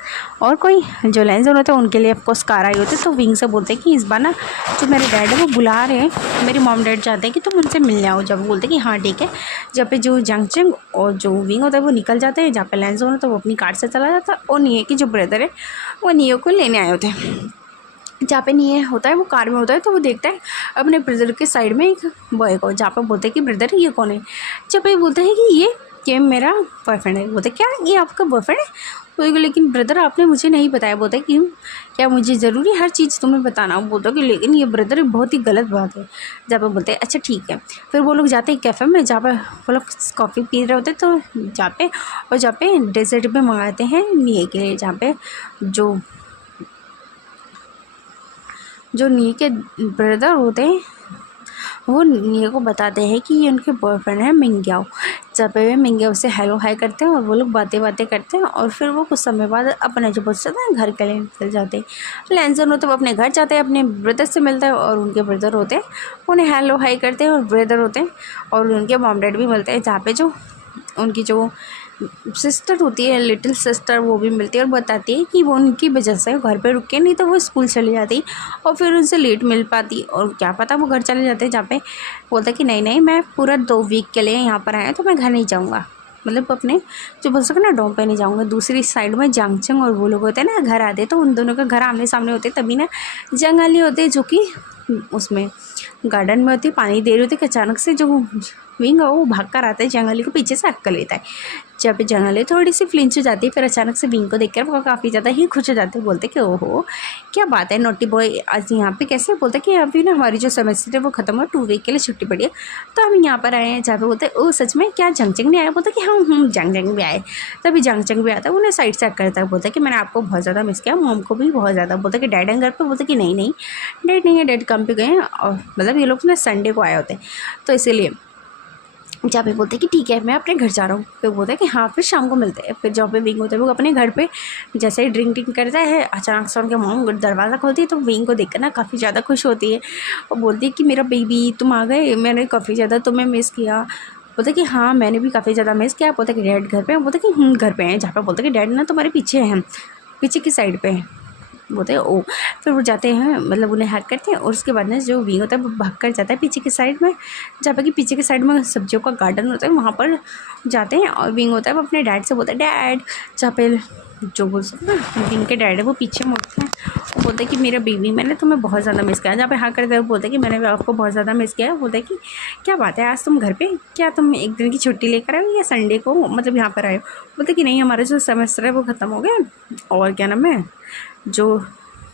और कोई जो लेंसन होते हैं उनके लिए ऑफकोर्स कार आई होती है। तो विंग से बोलते हैं कि इस बार ना जो मेरे डैड है वो बुला रहे हैं, मेरी मॉम डैड चाहते हैं कि तुम उनसे मिलने आओ। जब बोलते हैं कि हाँ ठीक है। जब पे जो जंगचंग और जो विंग होता है वो निकल जाते हैं, जहाँ पे लेंसन होता है वो अपनी कार से चला जाता है और निये की जो ब्रदर है वो नियो को लेने आए होते हैं। जहाँ पे निये होता है वो कार में होता है, तो वो देखता है अपने ब्रदर के साइड में एक बॉय को, जहाँ पे बोलते हैं कि ब्रदर ये कौन है। जब पे बोलते हैं कि ये मेरा बॉयफ्रेंड है। बोलते क्या ये आपका बॉयफ्रेंड है। तो लेकिन ब्रदर आपने मुझे नहीं बताया। बोलते क्यों, क्या मुझे ज़रूरी हर चीज़ तुम्हें बताना। बोलते कि लेकिन ये ब्रदर बहुत ही गलत बात है। जहाँ पे बोलते हैं अच्छा ठीक है। फिर वो लोग जाते हैं कैफ़े में, जहाँ पे वो लोग कॉफ़ी पी रहे होते, तो जहाँ पे डेजर्ट पे मंगाते हैं निये के लिए, जहाँ पे जो निये के ब्रदर होते हैं वो निये को बताते हैं कि ये उनके बॉयफ्रेंड है मिंग्याओ। जब वे मिंग्याओ से हेलो हाय करते हैं और वो लोग बातें करते हैं और फिर वो कुछ समय बाद अपने जो बोल सकते हैं घर के लिए निकल जाते हैं। लेंसन होते वो अपने घर जाते हैं, अपने ब्रदर से मिलते हैं और उनके ब्रदर होते हैं उन्हें हेलो हाय करते हैं और ब्रदर होते हैं और उनके मॉम डैड भी मिलते हैं, जहाँ पे जो उनकी जो सिस्टर होती है लिटिल सिस्टर वो भी मिलती है और बताती है कि वो उनकी वजह से घर पे रुके, नहीं तो वो स्कूल चली जाती और फिर उनसे लेट मिल पाती और क्या पता वो घर चले जाते। जहाँ पे बोलता कि नहीं मैं पूरा 2 वीक के लिए यहाँ पर आया तो मैं घर नहीं जाऊँगा, मतलब अपने जो बोल सके ना डॉम पे नहीं जाऊँगा। दूसरी साइड में जंगचंग और वो लोग होते हैं ना घर आते, तो उन दोनों का घर आमने सामने होते तभी ना जंगली होते जो कि उसमें गार्डन में होती पानी दे रही होती कि अचानक से जो विंग है वो भाग कर आता है, जंगली को पीछे से अक्का लेता है। जहाँ पे जंगल है, थोड़ी सी फ्लिंच हो जाती है। फिर अचानक से विंग को देखकर वो काफ़ी ज़्यादा ही खुश हो जाते हैं, बोलते कि ओहो क्या बात है नोटी बॉय आज यहाँ पे कैसे। बोलते कि अभी ना हमारी जो सेमेस्टर है वो ख़त्म हो, 2 वीक के लिए छुट्टी पड़ी है, तो हम यहाँ पर आए हैं। जहाँ पे बोलते ओ सच में क्या जंग नहीं आया। बोलते कि हाँ जंग भी आए। तभी जंग भी आता है, उन्हें साइड से करता है। बोलता कि मैंने आपको बहुत ज़्यादा मिस किया, मॉम को भी बहुत ज़्यादा। बोलता कि डैड हैं घर पे। बोलते कि नहीं डैड नहीं है, डैड काम पे गए हैं, और मतलब ये लोग ना संडे को आए होते हैं, तो इसीलिए। जहाँ पे बोलते कि ठीक है मैं अपने घर जा रहा हूँ। फिर बोलता है कि हाँ फिर शाम को मिलते हैं। फिर जहाँ पे विंग होता है वो अपने घर पे जैसे ही ड्रिंक करता है, अचानक से उनके मॉम दरवाज़ा खोलती है, तो विंग को देखकर ना काफ़ी ज़्यादा खुश होती है और बोलती है कि मेरा बेबी तुम आ गए, मैंने काफ़ी ज़्यादा तुम्हें मिस किया। बोलते कि हाँ मैंने भी काफ़ी ज़्यादा मिस किया। बोलते कि डैड घर पे हैं। बोलते कि घर पे हैं। जहाँ पे बोलते कि डैड ना तुम्हारे पीछे हैं, पीछे की साइड पे हैं। बोलते हैं ओ। फिर वो जाते हैं, मतलब उन्हें हैक करते हैं, और उसके बाद में जो विंग होता है वो भाग कर जाता है पीछे की साइड में, जहाँ पर कि पीछे की साइड में सब्जियों का गार्डन होता है, वहाँ पर जाते हैं। और विंग होता है वो अपने डैड से बोलता है डैड, जहाँ पे जो बोल सकते हैं विंग के डैड है वो पीछे मुड़ते हैं, वो बोलते हैं कि मेरा बेबी मैंने तुम्हें बहुत ज़्यादा मिस किया। जहाँ पे हाँ करते हैं वो बोलते हैं कि मैंने भी आपको बहुत ज़्यादा मिस किया है। बोलते हैं कि क्या बात है आज तुम घर पे, क्या तुम एक दिन की छुट्टी लेकर आए हो या संडे को मतलब यहाँ पर आए हो। बोलते कि नहीं हमारा जो सेमेस्टर है वो ख़त्म हो गया, और क्या नाम है जो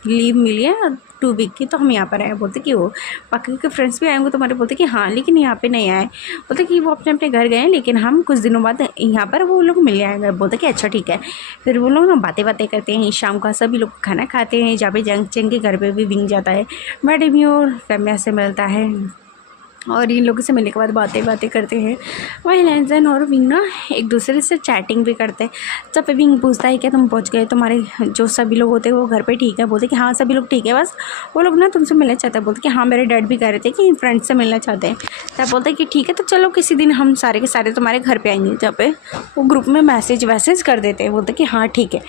लीव मिली है 2 वीक की, तो हम यहाँ पर आए। बोलते कि वो बाकी के फ्रेंड्स भी आएंगे तुम्हारे। बोलते कि हाँ लेकिन यहाँ पे नहीं आए। बोलते कि वो अपने अपने घर गए, लेकिन हम कुछ दिनों बाद यहाँ पर वो लोग मिलने आएंगे। बोलते कि अच्छा ठीक है। फिर वो लोग ना बातें करते हैं, शाम का सभी लोग खाना खाते हैं। जहाँ पे जंग के घर पे भी विंग जाता है, मैडम भी और फैमिली से मिलता है, और इन लोगों से मिलने के बाद बातें करते हैं। वहीं लैंसन और विंग ना एक दूसरे से चैटिंग भी करते हैं। जब पे विंग पूछता है क्या तुम पहुंच गए, तुम्हारे जो सभी लोग होते हैं वो घर पे ठीक है। बोलते कि हाँ सभी लोग ठीक है, बस वो लोग ना तुमसे मिलना चाहते हैं। बोलते कि हाँ मेरे डैड भी कह रहे थे कि फ्रेंड से मिलना चाहते हैं। तब बोलते हैं कि ठीक है तो चलो किसी दिन हम सारे के सारे तुम्हारे घर पर आएंगे। जहाँ पे वो ग्रुप में मैसेज कर देते हैं। बोलते कि हाँ ठीक है।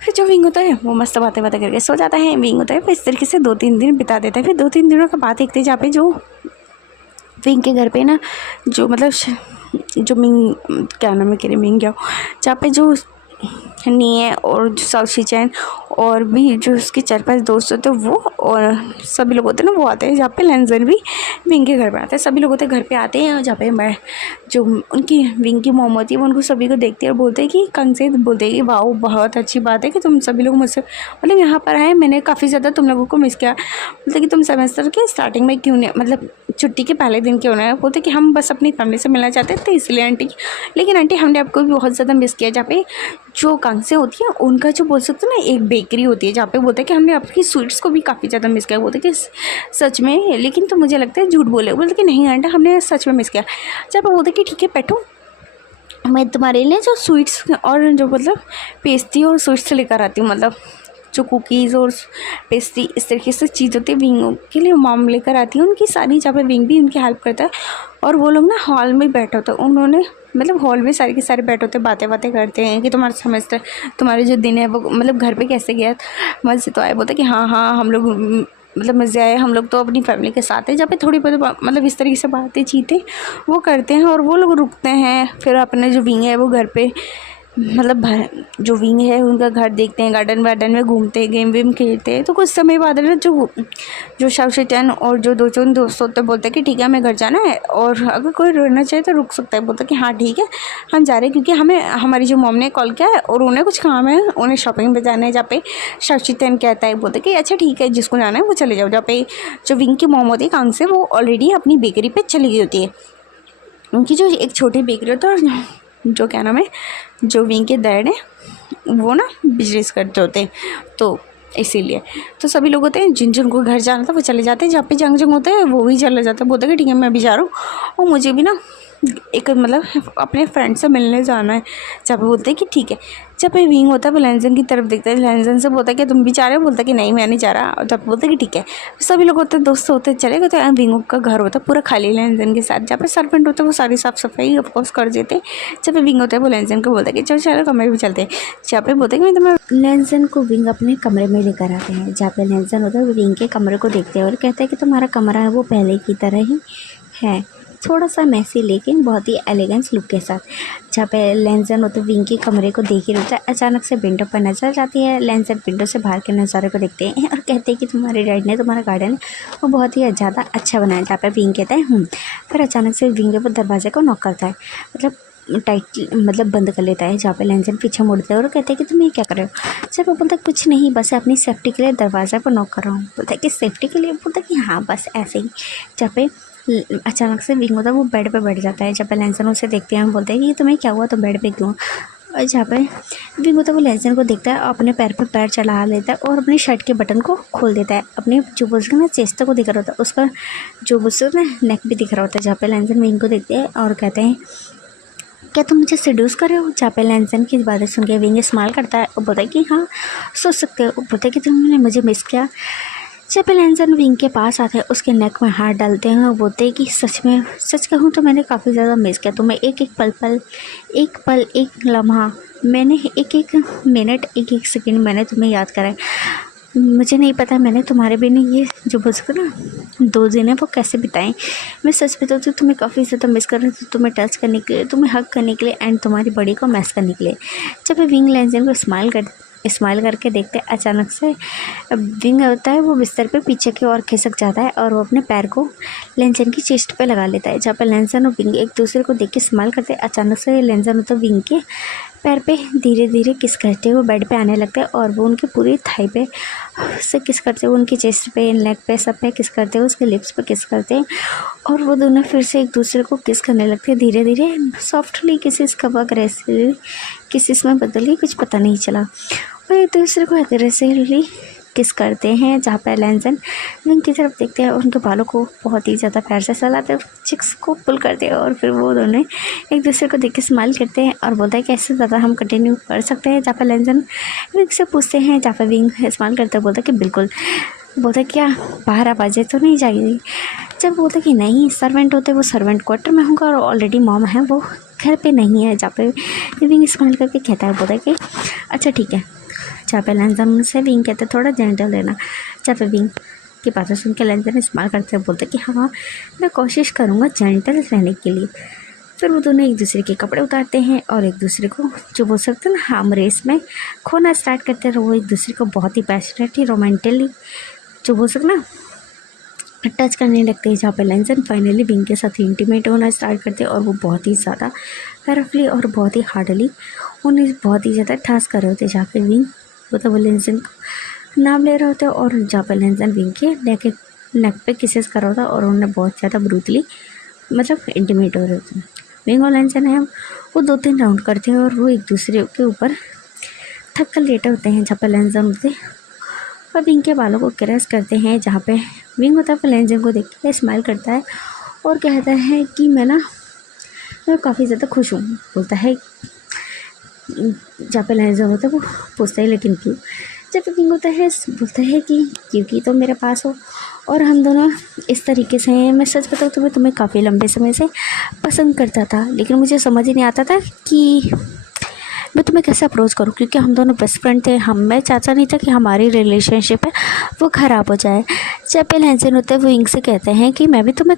फिर जो विंग होता है वो मस्त बातें करके सो जाता है। विंग होता है फिर इस तरीके से 2-3 दिन बिता देता है। फिर 2-3 दिनों का बात देखते हैं, जहाँ पे जो विंग के घर पे ना जो मतलब जो मिंग क्या नाम है कह रही मिंग क्या, जहाँ पे जो नहीं है और जो साउशी चैन और भी जो उसके 4-5 दोस्त होते हैं वो और सभी लोग होते हैं ना वो आते हैं। जहाँ पे लैंसन भी विंग के घर पे आते हैं। सभी लोग होते हैं घर पे आते हैं, जहाँ पे मैं जो उनकी विंग की मोम होती है वो उनको सभी को देखते हैं और बोलते हैं कि कंगसे बोलते हैं कि वाह बहुत अच्छी बात है कि तुम सभी लोग मुझसे मतलब यहाँ पर आए, मैंने काफ़ी ज़्यादा तुम लोगों को मिस किया। बोलते कि तुम सेमेस्टर के स्टार्टिंग में क्यों नहीं, मतलब छुट्टी के पहले दिन क्यों नहीं। बोलते कि हम बस अपनी फैमिली से मिलना चाहते थे इसलिए आंटी, लेकिन आंटी हमने आपको भी बहुत ज़्यादा मिस किया। जहाँ पे जो कांसे होती है उनका जो बोल सकते हो ना एक बेकरी होती है, जहाँ पे बोलते हैं कि हमने आपकी स्वीट्स को भी काफ़ी ज़्यादा मिस किया। बोलते कि सच में, लेकिन तो मुझे लगता है झूठ बोले। बोलते कि नहीं आंटा हमने सच में मिस किया। जहाँ पे बोलते कि ठीक है बैठो, मैं तुम्हारे लिए जो स्वीट्स और जो मतलब पेस्ट्री और स्वीट्स लेकर आती हूँ, मतलब जो कुकीज़ और पेस्ट्री इस तरीके से चीज़ होती है विंग के लिए मॉम लेकर आती है उनकी सारी। जहाँ पे विंग भी उनकी हेल्प करता है और वो लोग ना हॉल में बैठे होते हैं। उन्होंने मतलब हॉल में सारे के सारे बैठे होते बातें करते हैं कि तुम्हारा सेमेस्टर तुम्हारे जो दिन है वो मतलब घर पे कैसे गया, मज़े तो आए। बोलते कि हाँ हम लोग मतलब मज़े आए, हम लोग तो अपनी फैमिली के साथ हैं। जहाँ पे थोड़ी बहुत मतलब इस तरीके से बातें चीतें वो करते हैं और वो लोग रुकते हैं। फिर अपने जो विंग है वो घर पे मतलब जो विंग है उनका घर देखते हैं, गार्डन वार्डन में घूमते हैं, गेम वेम खेलते हैं। तो कुछ समय बाद ना जो शाओशिटन और जो 2-4 दोस्त होते हैं बोलते हैं कि ठीक है हमें घर जाना है और अगर कोई रहना चाहे तो रुक सकता है। बोलता है कि हाँ ठीक है हम जा रहे हैं, क्योंकि हमें हमारी जो मॉम ने कॉल किया है और उन्हें कुछ काम है, उन्हें शॉपिंग पे जाना है। जहाँ पे शाओशिटन कहता है, बोलते कि अच्छा ठीक है जिसको जाना है वो चले जाओ। जहाँ पे जो विंग की मॉम होती है कांग से वो ऑलरेडी अपनी बेकरी पर चली गई होती है। उनकी जो एक छोटी बेकरी होती है और जो क्या नाम है जो विंग के डैड है वो ना बिजनेस करते होते हैं, तो इसीलिए तो सभी लोग होते हैं जिनको घर जाना था वो चले जाते हैं। जहाँ पे जंग होते हैं वो भी चले जाते हैं। बोलते हैं कि ठीक है मैं अभी जा रहा हूँ और मुझे भी ना एक मतलब अपने फ्रेंड से मिलने जाना है। जब बोलते हैं कि ठीक है। जब पे विंग होता है वो लैंसन की तरफ देखता है, लैंसन से बोलता है कि तुम भी जा रहे हो। बोलता है कि नहीं मैं नहीं जा रहा। और जब बोलते हैं कि ठीक है सभी लोग होते हैं दोस्त होते हैं चले गए। तो विंग का घर होता है पूरा खाली लैंसन के साथ। जहाँ पे सर्वेंट होते हैं वो सारी साफ़ सफाई ऑफकोर्स कर देते हैं। जब पे विंग होता है वो लैंसन को बोलता है कि चलो चलो कमरे में चलते हैं। जहाँ पे बोलते हैं कि मैं तुम्हें लैंसन को विंग अपने कमरे में लेकर आते हैं। जहाँ पे लैंसन होता है वो विंग के कमरे को देखते हैं और कहते हैं कि तुम्हारा कमरा है वो पहले की तरह ही है, थोड़ा सा मैसी लेकिन बहुत ही एलिगेंस लुक के साथ। जहाँ पे लैंसन होते विंग के कमरे को देख ही रहता है। अचानक से विंडो पर नजर जाती है। लैंसन विंडो से बाहर के नज़ारे को देखते हैं और कहते हैं कि तुम्हारे डैड ने तुम्हारा गार्डन वो बहुत ही ज़्यादा अच्छा बनाया। जहाँ पे विंग कहता है फिर अचानक से विंग वो दरवाजे को नॉक करता है, मतलब टाइट मतलब बंद कर लेता है, जहाँ पे लेंजन पीछे मुड़ते हैं और कहते हैं कि तुम ये क्या कर रहे हो। जब वो बोलता है कुछ नहीं, बस अपनी सेफ्टी के लिए दरवाज़ा पर नॉक कर रहा हूँ। बोलता है कि सेफ्टी के लिए, बोलता है कि हाँ बस ऐसे ही। जहाँ पे अचानक से विंग होता है वो बेड पे बैठ जाता है। जब पे लेंसन उसे देखते हैं, हम बोलते हैं कि तुम्हें क्या हुआ, तो बेड पे क्यों। और जहाँ पे विंग होता है वो लेंसन को देखता है, अपने पैर पे पैर चढ़ा लेता है और अपनी शर्ट के बटन को खोल देता है। अपने जो बोलते ना चेस्ट को दिख रहा होता है, उसका जो बोलते ना नेक भी दिख रहा होता है। जहाँ पे लेंसन विंग को देखते हैं और कहते हैं क्या तुम मुझे सेड्यूस कर रहे हो। जहाँ पे लेंसन की बातें सुन के विंग स्माइल करता है और बोलता है कि हाँ सोच सकते हो। बोलता है कि तुमने मुझे मिस किया। जब लेंसन विंग के पास आते हैं, उसके नेक में हाथ डालते हैं और बोलते हैं कि सच कहूँ तो मैंने काफ़ी ज़्यादा मिस किया तुम्हें। एक एक पल एक लम्हा, मैंने एक एक मिनट एक एक सेकंड मैंने तुम्हें याद करा है। मुझे नहीं पता मैंने तुम्हारे बिना ये जो बोलते ना 2 दिन है वो कैसे बिताएं। मैं सच बताऊँ तो तुम्हें काफ़ी ज़्यादा मिस कर रही थी, तुम्हें टच करने के लिए, तुम्हें हग करने के लिए एंड तुम्हारी बॉडी को मैस करने के लिए। जब विंग लेंसन को स्माइल करके देखते, अचानक से विंग होता है वो बिस्तर पे पीछे की ओर खिसक जाता है और वो अपने पैर को लेंसन की चेस्ट पे लगा लेता है। जहाँ पर लेंसन और विंग एक दूसरे को देख के स्माइल करते हैं। अचानक से लेंसन होता है विंग के पैर पे धीरे धीरे किस करते हुए बेड पे आने लगता है और वो उनकी पूरी थाई पे से किस करते हुए, उनकी चेस्ट पे, नेक पे, सब पे किस करते हुए, उसके लिप्स पे किस करते हैं और वो दोनों फिर से एक दूसरे को किस करने लगते हैं धीरे धीरे, सॉफ्टली किसिस कब अग्रेसिवली किसिस में बदल गई, कुछ पता नहीं चला। और एक दूसरे को अग्रेसिवली किस करते हैं। जहाँ पर लेंसन विंग की तरफ देखते हैं और उनके बालों को बहुत ही ज़्यादा प्यार से सहलाते हैं, चिक्स को पुल करते हैं और फिर वो दोनों एक दूसरे को देख के स्माइल करते हैं और बोलता है कि ऐसे ज़्यादा हम कंटिन्यू कर सकते हैं। जहाँ पर लेंसन विंग से पूछते हैं, जहाँ पर विंग स्माइल करते हैं, बोलता है कि बिल्कुल। बोलता है क्या बाहर आवाज़ें तो नहीं जाएगी। जब बोलता है कि नहीं, सर्वेंट होते वो सर्वेंट क्वार्टर में होगा और ऑलरेडी मॉम है वो घर पे नहीं है। जहाँ पे विंग स्माइल करके कहता है, बोलता है कि अच्छा ठीक है। जहाँ पे लेंसन से विंग कहते थोड़ा जेंटल लेना। जहाँ पे विंग की बातें सुन के लेंसन स्माइल करते हैं, बोलते कि हाँ मैं कोशिश करूँगा जेंटल रहने के लिए। फिर वो दोनों एक दूसरे के कपड़े उतारते हैं और एक दूसरे को जो बोल सकते हैं ना हम रेस में खोना स्टार्ट करते हैं। वो एक दूसरे को बहुत ही पैशनेटली रोमांटिकली जो बोल सकते ना टच करने लगते हैं। जहाँ पे लेंसन फाइनली विंग के साथ इंटीमेट होना स्टार्ट करते हैं और वो बहुत ही ज़्यादा रफली और बहुत ही हार्डली उन्हें बहुत ही ज़्यादा ठास कर रहे होते हैं। जहाँ पे विंग वो लेंसन का नाम ले रहे होते हैं और जहाँ पे लेंसन विंग के नेक पे किसेस कर रहा होता है और उन्हें बहुत ज़्यादा ब्रूटली मतलब इंटीमेट हो रहे होते हैं। विंग और लेंसन है वो 2-3 राउंड करते हैं और वो एक दूसरे के ऊपर थक कर लेटे होते हैं। जहाँ पे लेंसन होते और विंग के बालों को क्रैश करते हैं। जहाँ पे विंग होता है लेंसन को देख के स्माइल करता है और कहता है कि मैं काफ़ी ज़्यादा खुश हूँ। बोलता है जहाँ पे लेंसन होता है वो पूछता है लेकिन क्यों। जब विंग होता है बोलता है कि क्योंकि तो मेरे पास हो और हम दोनों इस तरीके से हैं। मैं सच बताऊँ तो मैं तुम्हें काफ़ी लंबे समय से पसंद करता था, लेकिन मुझे समझ ही नहीं आता था कि मैं तुम्हें कैसे अप्रोच करूँ, क्योंकि हम दोनों बेस्ट फ्रेंड थे। मैं चाहता नहीं था कि हमारी रिलेशनशिप है वो ख़राब हो जाए। जब पे लेंसन होते हैं वो विंग से कहते हैं कि मैं भी तुम्हें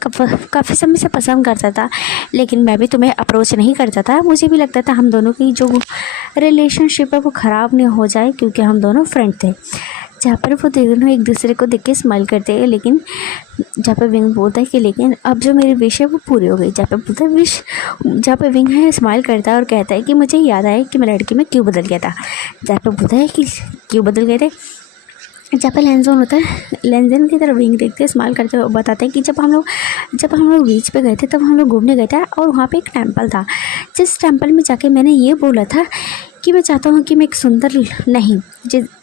काफ़ी समय से पसंद करता था, लेकिन मैं भी तुम्हें अप्रोच नहीं करता था। मुझे भी लगता था हम दोनों की जो रिलेशनशिप है वो ख़राब नहीं हो जाए, क्योंकि हम दोनों फ्रेंड थे। जहाँ पर वो दोनों एक दूसरे को देख के स्माइल करते हैं, लेकिन जहाँ पर विंग बोलता है कि लेकिन अब जो मेरी विश है वो पूरी हो गई। जहाँ पर बोलता है विश, जहाँ पर विंग है स्माइल करता है और कहता है कि मुझे याद आया कि मैं लड़की में क्यों बदल गया था। जहाँ पर बोलता है कि क्यों बदल गए थे। जहाँ पर लेंसन होता है लेंसन की तरफ विंग देखते स्माइल करते हुए बताते हैं कि जब हम लोग बीच पे गए थे तब हम लोग घूमने गए थे और वहाँ पे एक टेंपल था। जिस टेंपल में जाके मैंने ये बोला था कि मैं चाहता हूँ कि मैं एक सुंदर नहीं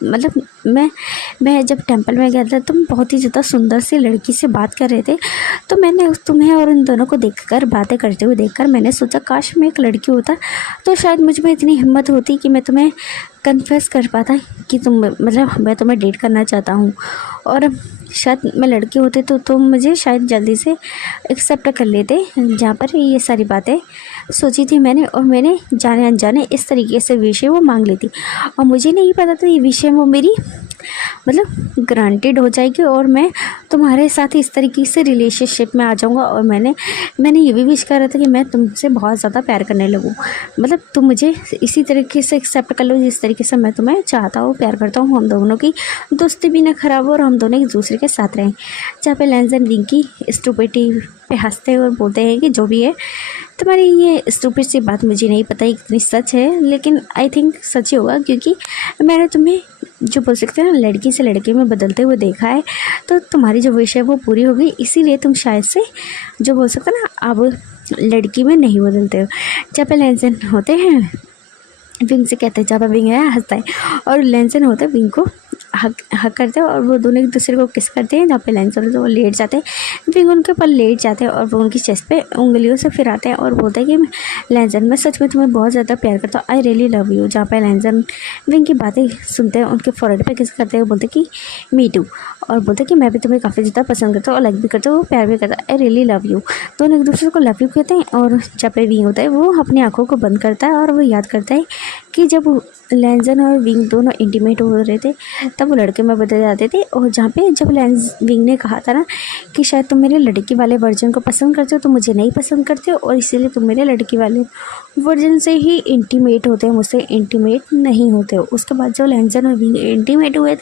मतलब मैं जब टेंपल में गया था तुम बहुत ही ज़्यादा सुंदर सी लड़की से बात कर रहे थे, तो मैंने तुम्हें और उन दोनों को देखकर बातें करते हुए देखकर मैंने सोचा काश मैं एक लड़की होता तो शायद मुझ में इतनी हिम्मत होती कि मैं तुम्हें कन्फेस कर पाता कि मैं तुम्हें डेट करना चाहता हूँ, और शायद मैं लड़की होती तो तुम मुझे शायद जल्दी से एक्सेप्ट कर लेते। जहाँ पर ये सारी बातें सोची थी मैंने, और मैंने जाने अनजाने इस तरीके से विषय वो मांग ली थी, और मुझे नहीं पता था ये विषय वो मेरी ग्रांटेड हो जाएगी और मैं तुम्हारे साथ इस तरीके से रिलेशनशिप में आ जाऊंगा। और मैंने ये भी विश करा था कि मैं तुमसे बहुत ज़्यादा प्यार करने लगूँ, तुम मुझे इसी तरीके से एक्सेप्ट कर लो जिस तरीके से मैं तुम्हें चाहता हूँ, प्यार करता हूँ। हम दोनों की दोस्ती भी ना खराब हो और हम दोनों एक दूसरे के साथ रहें। जहाँ पे लेंसन विंग की स्टूपिडिटी पे हंसते हैं और बोलते हैं कि जो भी है तुम्हारी ये स्टूपिड सी बात मुझे नहीं पता ये कितनी सच है, लेकिन आई थिंक सच ही होगा, क्योंकि मैंने तुम्हें जो बोल सकते हैं ना लड़की से लड़के में बदलते हुए देखा है, तो तुम्हारी जो विश है वो पूरी हो गई, इसीलिए तुम शायद से जो बोल सकते हैं ना अब लड़की में नहीं बदलते हो। जब पे लेंसन होते हैं विंग से कहते हैं, जब विंग है हंसता है और लेंसन होता है विंग को हक करते हैं और वो दोनों एक दूसरे को किस करते हैं। जहाँ पे लेंसन होते हैं वो लेट जाते हैं, विंग उनके ऊपर लेट जाते हैं और वो उनकी चेस्ट पे उंगलियों से फिराते हैं और बोलते हैं कि लेंसन मैं सच में तुम्हें बहुत ज़्यादा प्यार करता हूँ, आई रियली लव यू। जहाँ पे लेंसन विंग की बातें सुनते हैं, उनके फोrehead पे किस करते हैं, बोलते कि मी टू, और बोलते कि मैं भी तुम्हें काफ़ी ज़्यादा पसंद करता हूँ और लाइक भी करता हूँ, वो प्यार भी करता है, आई रियली लव यू। दोनों एक दूसरे को लव यू कहते हैं। और जब पे विंग होता है वो अपनी आँखों को बंद करता है और वो याद करता है कि जब लेंसन और विंग दोनों इंटीमेट हो रहे थे तब वो लड़के में बदल जाते थे। और जहाँ पे जब विंग ने कहा था ना कि शायद तुम मेरे लड़की वाले वर्जन को पसंद करते हो, तो मुझे नहीं पसंद करते हो और इसीलिए तुम मेरे लड़की वाले वर्जन से ही इंटीमेट होते हो, मुझसे इंटीमेट नहीं होते हो। उसके बाद जो लेंसन और विंग इंटीमेट हुए थे,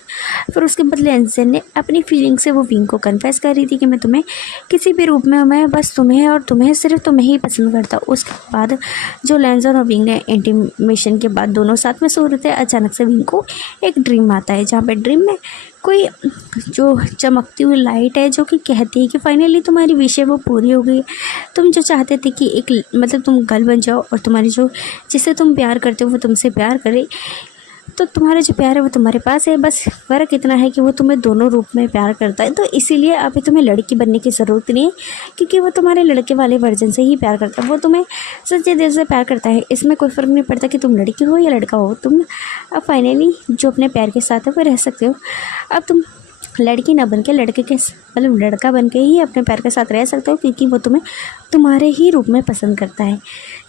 फिर उसके बाद लेंसन ने अपनी फीलिंग से वो विंग को कन्फेस कर रही थी कि मैं तुम्हें किसी भी रूप में, मैं बस तुम्हें और तुम्हें सिर्फ तुम्हें ही पसंद करता हूँ। उसके बाद जो लेंसन और विंग ने इंटीमेशन के बाद दोनों साथ में सो रहे थे, अचानक से विंग को एक ड्रीम आता है, जहाँ पे ड्रीम में कोई जो चमकती हुई लाइट है जो कि कहती है कि फाइनली तुम्हारी विश है वो पूरी हो गई। तुम जो चाहते थे कि एक मतलब तुम गर्ल बन जाओ और तुम्हारी जो जिससे तुम प्यार करते हो वो तुमसे प्यार करे, तो तुम्हारा जो प्यार है वो तुम्हारे पास है, बस फ़र्क इतना है कि वो तुम्हें दोनों रूप में प्यार करता है। तो इसीलिए अभी तुम्हें लड़की बनने की ज़रूरत नहीं है, क्योंकि वो तुम्हारे लड़के वाले वर्जन से ही प्यार करता है, वो तुम्हें सच्चे दिल से प्यार करता है। इसमें कोई फ़र्क नहीं पड़ता कि तुम लड़की हो या लड़का हो, तुम अब फाइनली जो अपने प्यार के साथ है वो रह सकते हो। अब तुम लड़की ना बन के लड़के के मतलब लड़का बन के ही अपने प्यार के साथ रह सकते हो, क्योंकि वो तुम्हें तुम्हारे ही रूप में पसंद करता है।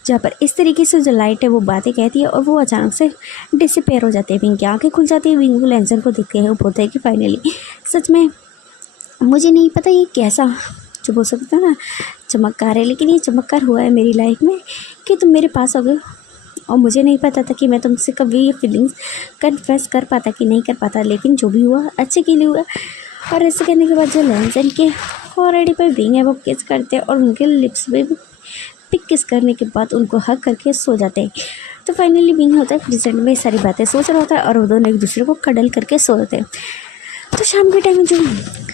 जहाँ पर इस तरीके से जो लाइट है वो बातें कहती है और वो अचानक से डिसअपेयर हो जाती है। विंग की आँखें खुल जाती है, विंग लेंसन को देखते हैं, वो बोलते हैं कि फाइनली सच में मुझे नहीं पता ये कैसा जो बोल सकता है ना चमत्कार है, लेकिन ये चमत्कार हुआ है मेरी लाइफ में कि तुम मेरे पास हो गए। और मुझे नहीं पता था कि मैं तुमसे कभी ये फीलिंग्स कन्फेस कर पाता कि नहीं कर पाता, लेकिन जो भी हुआ अच्छे के लिए हुआ। और ऐसे करने के बाद जो लेंसन के फोrehead पे विंग है वो किस करते हैं और उनके लिप्स पे भी किस करने के बाद उनको हग करके सो जाते हैं। तो फाइनली विंग होता है प्रेजेंट में सारी बातें सोच रहा होता है और वो दोनों एक दूसरे को कडल करके सो जाते हैं। तो शाम के टाइम जो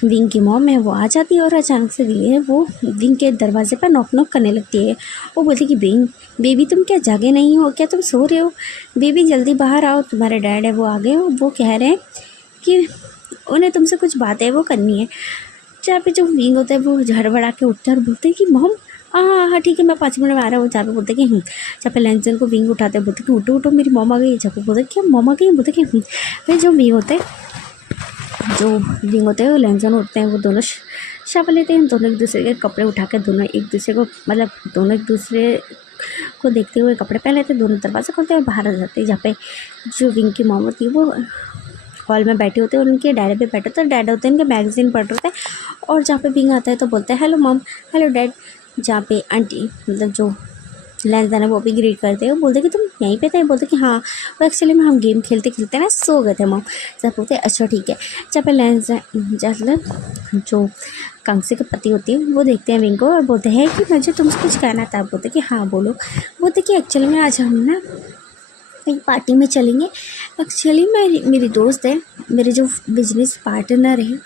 विंग की मॉम है वो आ जाती है और अचानक से विंग है वो विंग के दरवाजे पर नॉक नॉक करने लगती है। वो बोलती है कि विंग बेबी तुम क्या जागे नहीं हो क्या, तुम सो रहे हो, बेबी जल्दी बाहर आओ, तुम्हारे डैड है वो आ गए हो, वो कह रहे हैं कि उन्हें तुमसे कुछ बात है वो करनी है। जहाँ पे जो विंग होता है वो झड़बड़ा के उठता है और बोलते हैं कि मॉम हाँ हाँ ठीक है मैं 5 मिनट में आ रहा हूँ। जहाँ पे बोलते हैं कि जहाँ पे लेंसन को विंग उठाते हैं, बोलते कि उठो उठो मेरी मॉम आ गई। जहाँ पे बोलते क्या मॉम आ गई, बोलते कि फिर जो विंग होते हैं वो लेंसन होते हैं वो दोनों शावर लेते हैं। दोनों एक दूसरे के कपड़े उठा कर दोनों एक दूसरे को मतलब दोनों एक दूसरे को देखते हुए कपड़े पहन लेते हैं, दोनों दरवाज़ा खोलते हैं और बाहर आ जाते हैं। जहाँ पे जो विंग की मॉम होती है वो हॉल में बैठे होते हैं और उनके डैड पे बैठे होते हैं, डैड होते हैं इनके मैगजीन पढ़ रहे होते हैं। और जहाँ पे विंग आता है तो बोलते हैं हेलो मॉम हेलो डैड। जहाँ पे आंटी मतलब जो लेंसन है वो भी ग्रीट करते हैं, वो बोलते कि तुम यहीं पे थे, बोलते कि हाँ वो एक्चुअली में हम गेम खेलते खेलते ना सो गए थे मॉम। जब बोलते अच्छा ठीक है। जहाँ पे लेंसन मतलब जो कांसे के पति होती है वो देखते हैं विंग को और बोलते हैं कि मुझे तुमसे कुछ कहना था। बोलते कि हाँ बोलो। बोलते कि एक्चुअली में आज हम ना एक पार्टी में चलेंगे। एक्चुअली मेरी दोस्त है, मेरे जो बिजनेस पार्टनर है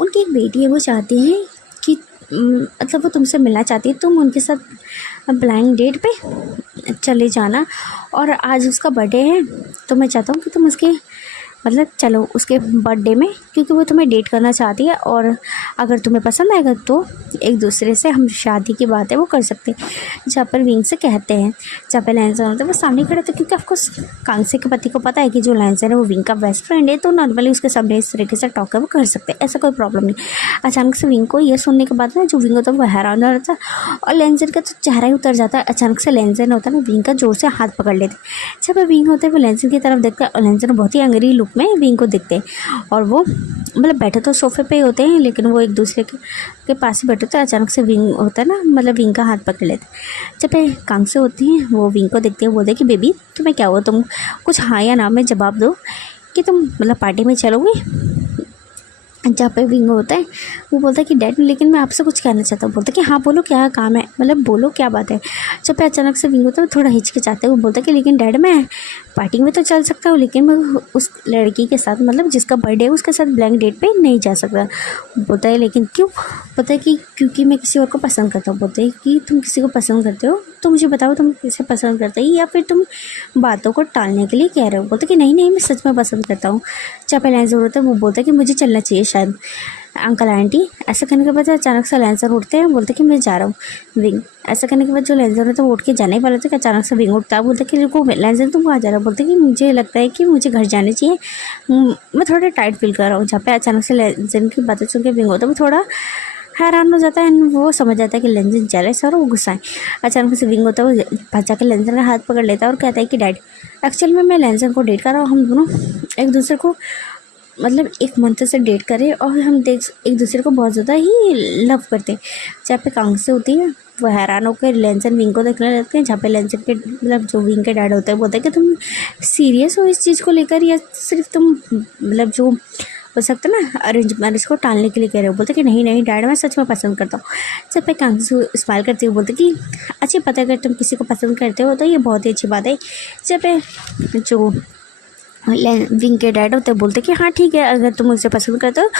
उनकी एक बेटी है, वो चाहती हैं कि मतलब वो तुमसे मिलना चाहती है, तुम उनके साथ ब्लाइंड डेट पे चले जाना। और आज उसका बर्थडे है तो मैं चाहता हूँ कि तुम उसके मतलब चलो उसके बर्थडे में, क्योंकि वो तुम्हें डेट करना चाहती है और अगर तुम्हें पसंद आएगा तो एक दूसरे से हम शादी की बात है वो कर सकते हैं। जहाँ पर विंग से कहते हैं, जहाँ पर लेंसन होता है वो सामने खड़े थे, क्योंकि ऑफकोर्स कांसे के पति को पता है कि जो लेंसन है वो विंग का बेस्ट फ्रेंड है, तो नॉर्मली उसके सामने इस तरीके से टॉक है वो कर सकते हैं, ऐसा कोई प्रॉब्लम नहीं। अचानक से विंग को ये सुनने के बाद ना जो विंग होता है वो हैरान हो जाता है और लेंसन का तो चेहरा ही उतर जाता है। अचानक से लेंसन होता है ना विंग का जोर से हाथ पकड़ लेते। जब विंग होता है वो लेंसन की तरफ देखता है और लेंसन बहुत ही एंग्री लुक में विंग को दिखते हैं और वो मतलब बैठे तो सोफे पे ही होते हैं लेकिन वो एक दूसरे के पास ही बैठे होते हैं। अचानक से विंग होता है ना मतलब विंग का हाथ पकड़ लेते हैं। जब कांसे होती हैं वो विंग को देखते हैं, बोलते कि बेबी तुम्हें क्या हुआ, तुम कुछ हाँ या ना में जवाब दो कि तुम मतलब पार्टी में चलोगे। जहाँ पे विंग होता है वो बोलता है कि डैड लेकिन मैं आपसे कुछ कहना चाहता हूँ। बोलता है कि हाँ बोलो क्या काम है, मतलब बोलो क्या बात है। जब पे अचानक से विंग होता है वो थोड़ा हिचकिचाता है, वो बोलता है कि लेकिन डैड मैं पार्टी में तो चल सकता हूँ लेकिन मैं उस लड़की के साथ मतलब जिसका बर्थडे है उसके साथ ब्लैंक डेट पे नहीं जा सकता। बोलता है लेकिन क्यों। बोलता है कि क्योंकि मैं किसी और को पसंद करता हूँ। बोलते हैं कि तुम किसी को पसंद करते हो तो मुझे बताओ तुम किसे पसंद करते हो या फिर तुम बातों को टालने के लिए कह रहे हो। बोलते कि नहीं मैं सच में पसंद करता हूँ। जब लाइन होता है वो बोलता है कि मुझे चलना चाहिए शायद अंकल आंटी। ऐसा करने के बाद अचानक से लेंसर उठते हैं, बोलते कि मैं जा रहा हूँ। विंग ऐसा करने के बाद जो लेंसर होता है वो उठ के जाने ही वाला था कि अचानक से विंग उठता है, बोलते कि रुको लेंसर तुम कहाँ जा रहा हो। बोलते कि मुझे लगता है कि मुझे घर जाना चाहिए, मैं थोड़ा टाइट फील कर रहा हूँ। जहाँ पे अचानक से लेंसर की बातें सुन के विंग होता है वो थोड़ा हैरान हो जाता है एंड वो समझ जाता है कि लेंसर जेलस है और वो गुस्सा है। अचानक से विंग होता है वो फंस जाकर लेंसर का हाथ पकड़ लेता है और कहता है कि डैड एक्चुअल में मैं लेंसर को डेट कर रहा हूँ, हम दोनों एक दूसरे को मतलब एक मंथ से डेट करें और हम देख एक दूसरे को बहुत ज़्यादा ही लव करते हैं। जहाँ पे कांग से होती है वो हैरान होकर लेंसन विंग को देखने लगते हैं। जहाँ पे लेंसन के मतलब जो विंग के डैड होते हैं बोलते हैं कि तुम सीरियस हो इस चीज़ को लेकर या सिर्फ तुम मतलब जो हो सकता है ना अरेंज मैरिज को टालने के लिए कह रहे हो। बोलते कि नहीं डैड मैं सच में पसंद करता हूँ। जब पे कांग से स्माइल करती हूँ बोलते कि अच्छी पता है अगर तुम किसी को पसंद करते हो तो ये बहुत ही अच्छी बात है। जब पे जो विंग के डैड होते बोलते कि हाँ ठीक है अगर तुम उसे पसंद करते हो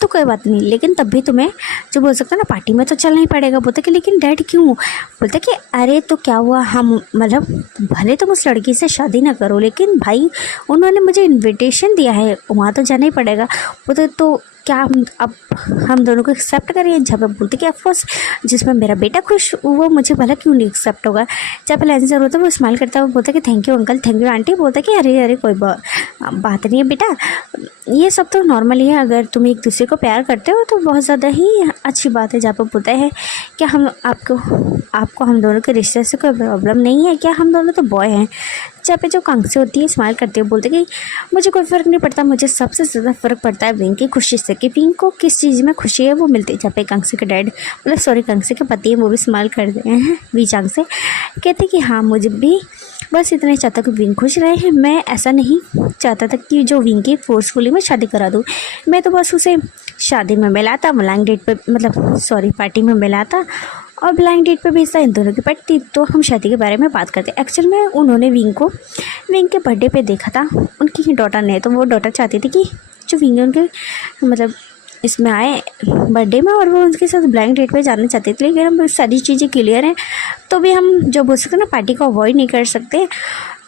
तो कोई बात नहीं लेकिन तब भी तुम्हें जो बोल सकते हो ना पार्टी में तो चलना ही पड़ेगा। बोलते कि लेकिन डैड क्यों। बोलते कि अरे तो क्या हुआ, हम मतलब भले तुम उस लड़की से शादी ना करो लेकिन भाई उन्होंने मुझे इन्विटेशन दिया है वहाँ तो जाना ही पड़ेगा। बोलते तो क्या हम दोनों को एक्सेप्ट करें। जब बोलते कि ऑफकोर्स जिसमें मेरा बेटा खुश वो मुझे भला क्यों नहीं एक्सेप्ट होगा। जब लेंसर होता है वो स्माइल करता है वो बोलता कि thank you uncle thank you aunty. बोलता कि अरे कोई बात नहीं है बेटा, ये सब तो नॉर्मल ही है, अगर तुम एक दूसरे को प्यार करते हो तो बहुत ज़्यादा ही अच्छी बात है। जहाँ पर बोलता है क्या हम आपको हम दोनों के रिश्ते से कोई प्रॉब्लम नहीं है क्या, हम दोनों तो बॉय हैं। जहाँ पे जो कांग से होती है स्माइल करते हुए बोलते कि मुझे कोई फ़र्क नहीं पड़ता, मुझे सबसे ज़्यादा फ़र्क पड़ता है विंग की खुशी से कि विंग को किस चीज़ में खुशी है वो मिलती है। जहाँ पे कांग से के डैड मतलब सॉरी कांग से के पति है वो भी स्माइल कर रहे हैं वी चांग से, कहते कि हाँ मुझे भी बस इतना ही चाहता कि विंग खुश रहे हैं। मैं ऐसा नहीं चाहता था कि जो विंग की फोर्सफुली मैं शादी करा दूँ, मैं तो बस उसे शादी में मिलाता ब्लाइंड डेट पे मतलब सॉरी पार्टी में मिलाता और ब्लाइंड डेट पे भेजता इन दोनों की पटती तो हम शादी के बारे में बात करते। एक्चुअल में उन्होंने विंग के बर्थडे पे देखा था उनकी ही डॉटर ने, तो वो डॉटर चाहती थी कि जो विंग उनके मतलब इसमें आए बर्थडे में और वो उनके साथ ब्लाइंड डेट पे जाना चाहते थे। लेकिन हम सारी चीज़ें क्लियर हैं तो भी हम जो बोल सकते ना पार्टी को अवॉइड नहीं कर सकते।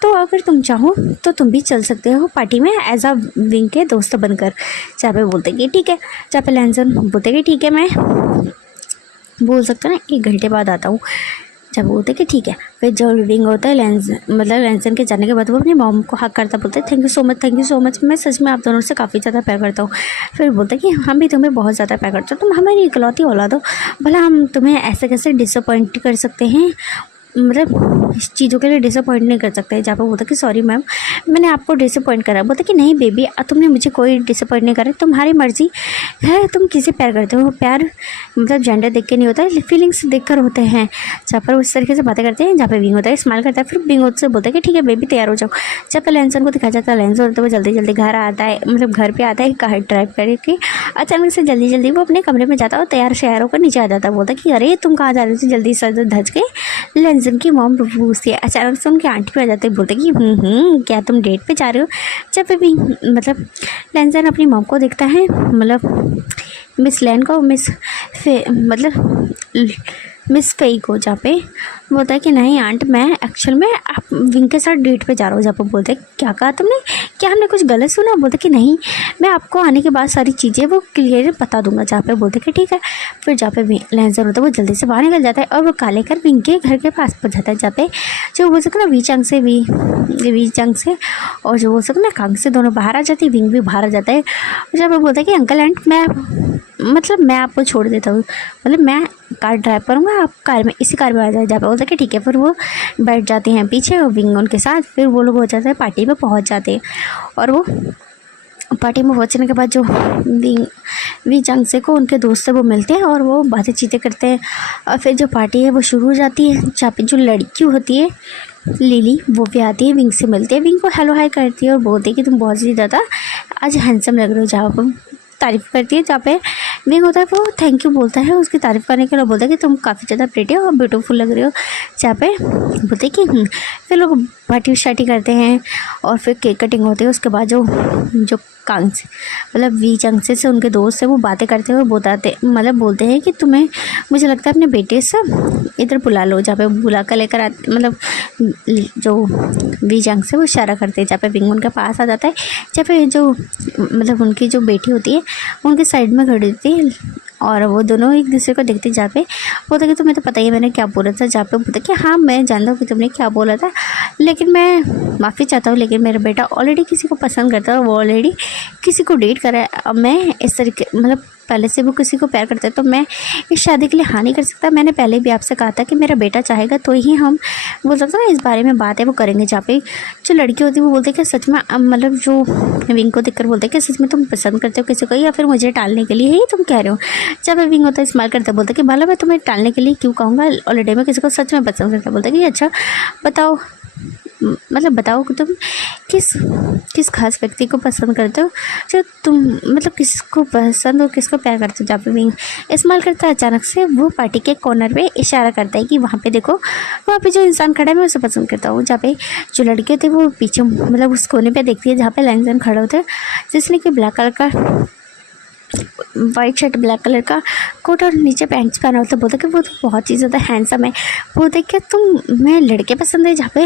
तो अगर तुम चाहो तो तुम भी चल सकते हो पार्टी में एज अ विंग के दोस्त बनकर। जहाँ पे बोलते कि ठीक है, जहाँ पे लैंसन बोलते कि ठीक है मैं बोल सकते ना 1 घंटे बाद आता हूँ। जब बोलते कि ठीक है फिर जो विंग होता है लेंसन के जाने के बाद वो अपनी मॉम को हक करता बोलते थैंक यू सो मच मैं सच में आप दोनों से काफ़ी ज़्यादा प्यार करता हूँ। फिर बोलते कि हम भी तुम्हें बहुत ज़्यादा प्यार करते हो, तुम हमारी इकलौती औलाद हो, भला हम तुम्हें ऐसे कैसे डिसअपॉइंट कर सकते हैं, मतलब इस चीज़ों के लिए डिसअपॉइंट नहीं कर सकते। जहाँ पर बोलता कि सॉरी मैम मैंने आपको डिसअपॉइंट करा। बोलता कि नहीं बेबी तुमने मुझे कोई डिसअपॉइंट नहीं करा, तुम्हारी मर्जी है तुम किसे प्यार करते हो, प्यार मतलब जेंडर देख के नहीं होता है फीलिंग्स देख कर होते हैं। जहाँ पर उस तरीके से बातें करते हैं। जहाँ पर विंग होता है स्माइल करता है फिर विंग से बोलता है कि ठीक है बेबी तैयार हो जाओ। जब पर लेंसन को दिखाया जाता है लेंसन होता है वो जल्दी घर आता है मतलब घर पर आता है कार ड्राइव करके। अचानक से जल्दी वो अपने कमरे में जाता है और तैयार शहर होकर नीचे आ जाता है। बोलता कि अरे तुम कहाँ जा रहे थे, जल्दी सर धज के लेंसन की मॉम पूछती है। अचानक से उनके आंटी पे आ जाते बोलते कि क्या तुम डेट पे जा रहे हो। जब भी मतलब लेंसन अपनी मॉम को देखता है मतलब मिस लैन को मिस फेई को। जहाँ पे बोलता है कि नहीं आंट मैं एक्चुअल में आप विंग के साथ डेट पे जा रहा हूँ। जहाँ पे बोलते हैं क्या कहा तुमने, क्या हमने कुछ गलत सुना। बोलते कि नहीं मैं आपको आने के बाद सारी चीज़ें वो क्लियर बता दूंगा। जहाँ पे बोलते कि ठीक है। फिर जहाँ पे लेंसर होता है वो जल्दी से बाहर निकल जाता है और वो काले कर विंग के घर के पास पहुँच जाता है। जहाँ पे जो बोल सकते ना वी चंग से और जो बोल सकते ना कांग से दोनों बाहर आ जाते हैं, विंग भी बाहर आ जाता है। जहाँ पे बोलता है कि अंकल आंट मैं आपको छोड़ देता हूँ, मतलब मैं कार ड्राइव करूँगा आप कार में इसी कार में आ जाए। जहाँ पे बोलता है कि ठीक है। फिर वो बैठ जाते हैं पीछे और विंग उनके साथ। फिर वो लोग हो जाते हैं पार्टी में पहुँच जाते हैं और वो पार्टी में पहुँचने के बाद जो वी चंग से को उनके दोस्त से वो मिलते हैं और वो बातें चीतें करते हैं। और फिर जो पार्टी है वो शुरू हो जाती है। जहाँ पे जो लड़की होती है लिली वो भी आती है विंग से मिलती है, विंग को हेलो हाय करती है और बोलती है कि तुम बहुत ही ज़्यादा आज हैंडसम लग रहे हो। जहाँ पर तारीफ़ करती है। जहाँ पे विंग होता है वो थैंक यू बोलता है, उसकी तारीफ़ करने के लिए बोलता है कि तुम काफ़ी ज़्यादा प्रिटी हो और ब्यूटीफुल लग रही हो। जहाँ पे बोलते कि फिर लोग पार्टी शार्टी करते हैं और फिर केक कटिंग होती है। उसके बाद जो कांग से मतलब वी चंगसे से उनके दोस्त है वो बातें करते हुए बोलते हैं कि तुम्हें, मुझे लगता है अपने बेटे से इधर बुला लो। जहाँ पे बुला कर लेकर आते, मतलब जो वी चंग से वो इशारा करते हैं। जहाँ पे विंग उनके पास आ जाता है, जहाँ पे जो मतलब उनकी जो बेटी होती है उनके साइड में खड़ी होती है और वो दोनों एक दूसरे को देखते। जहाँ पे बोलता कि तुम्हें तो पता ही है मैंने क्या बोला था। जहाँ पे बोलता कि हाँ मैं जानता हूँ कि तुमने क्या बोला था, लेकिन मैं माफ़ी चाहता हूँ, लेकिन मेरा बेटा ऑलरेडी किसी को पसंद करता है और वो ऑलरेडी किसी को डेट कर रहा है। अब मैं इस तरीके मतलब पहले से वो किसी को प्यार करता है तो मैं इस शादी के लिए हाँ नहीं कर सकता। मैंने पहले भी आपसे कहा था कि मेरा बेटा चाहेगा तो ही हम बोल सकते हैं ना इस बारे में बात है वो करेंगे। जहाँ पे जो लड़की होती है वो बोलते कि सच में मतलब जो विंग को देखकर बोलते कि सच में तुम पसंद करते हो किसी को या फिर मुझे टालने के लिए ही तुम कह रहे हो। जब पे विंग होता है स्माइल करता बोलता कि भला मैं तुम्हें टालने के लिए क्यों कहूँगा, ऑलरेडी मैं किसी को सच में पसंद करता। बोलता कि अच्छा बताओ, मतलब बताओ कि तुम किस खास व्यक्ति को पसंद करते हो, जो तुम मतलब किसको पसंद और किसको प्यार करते हो। जहाँ पे विंग इस्तेमाल करता है अचानक से वो पार्टी के कॉर्नर पे इशारा करता है कि वहाँ पे देखो, वहाँ पे जो इंसान खड़ा है मैं उसे पसंद करता हूँ। जहाँ पे जो लड़के होते हैं वो पीछे मतलब उस कोने पे देखती है जहाँ पे लाइन खड़े होते हैं, जिसने कि ब्लैक कलर का वाइट शर्ट ब्लैक कलर का कोट और नीचे पैंट्स पहना होता है। बोलता कि वो तो बहुत ही ज़्यादा हैंडसम है। बोलते क्या मैं लड़के पसंद है। जहाँ पे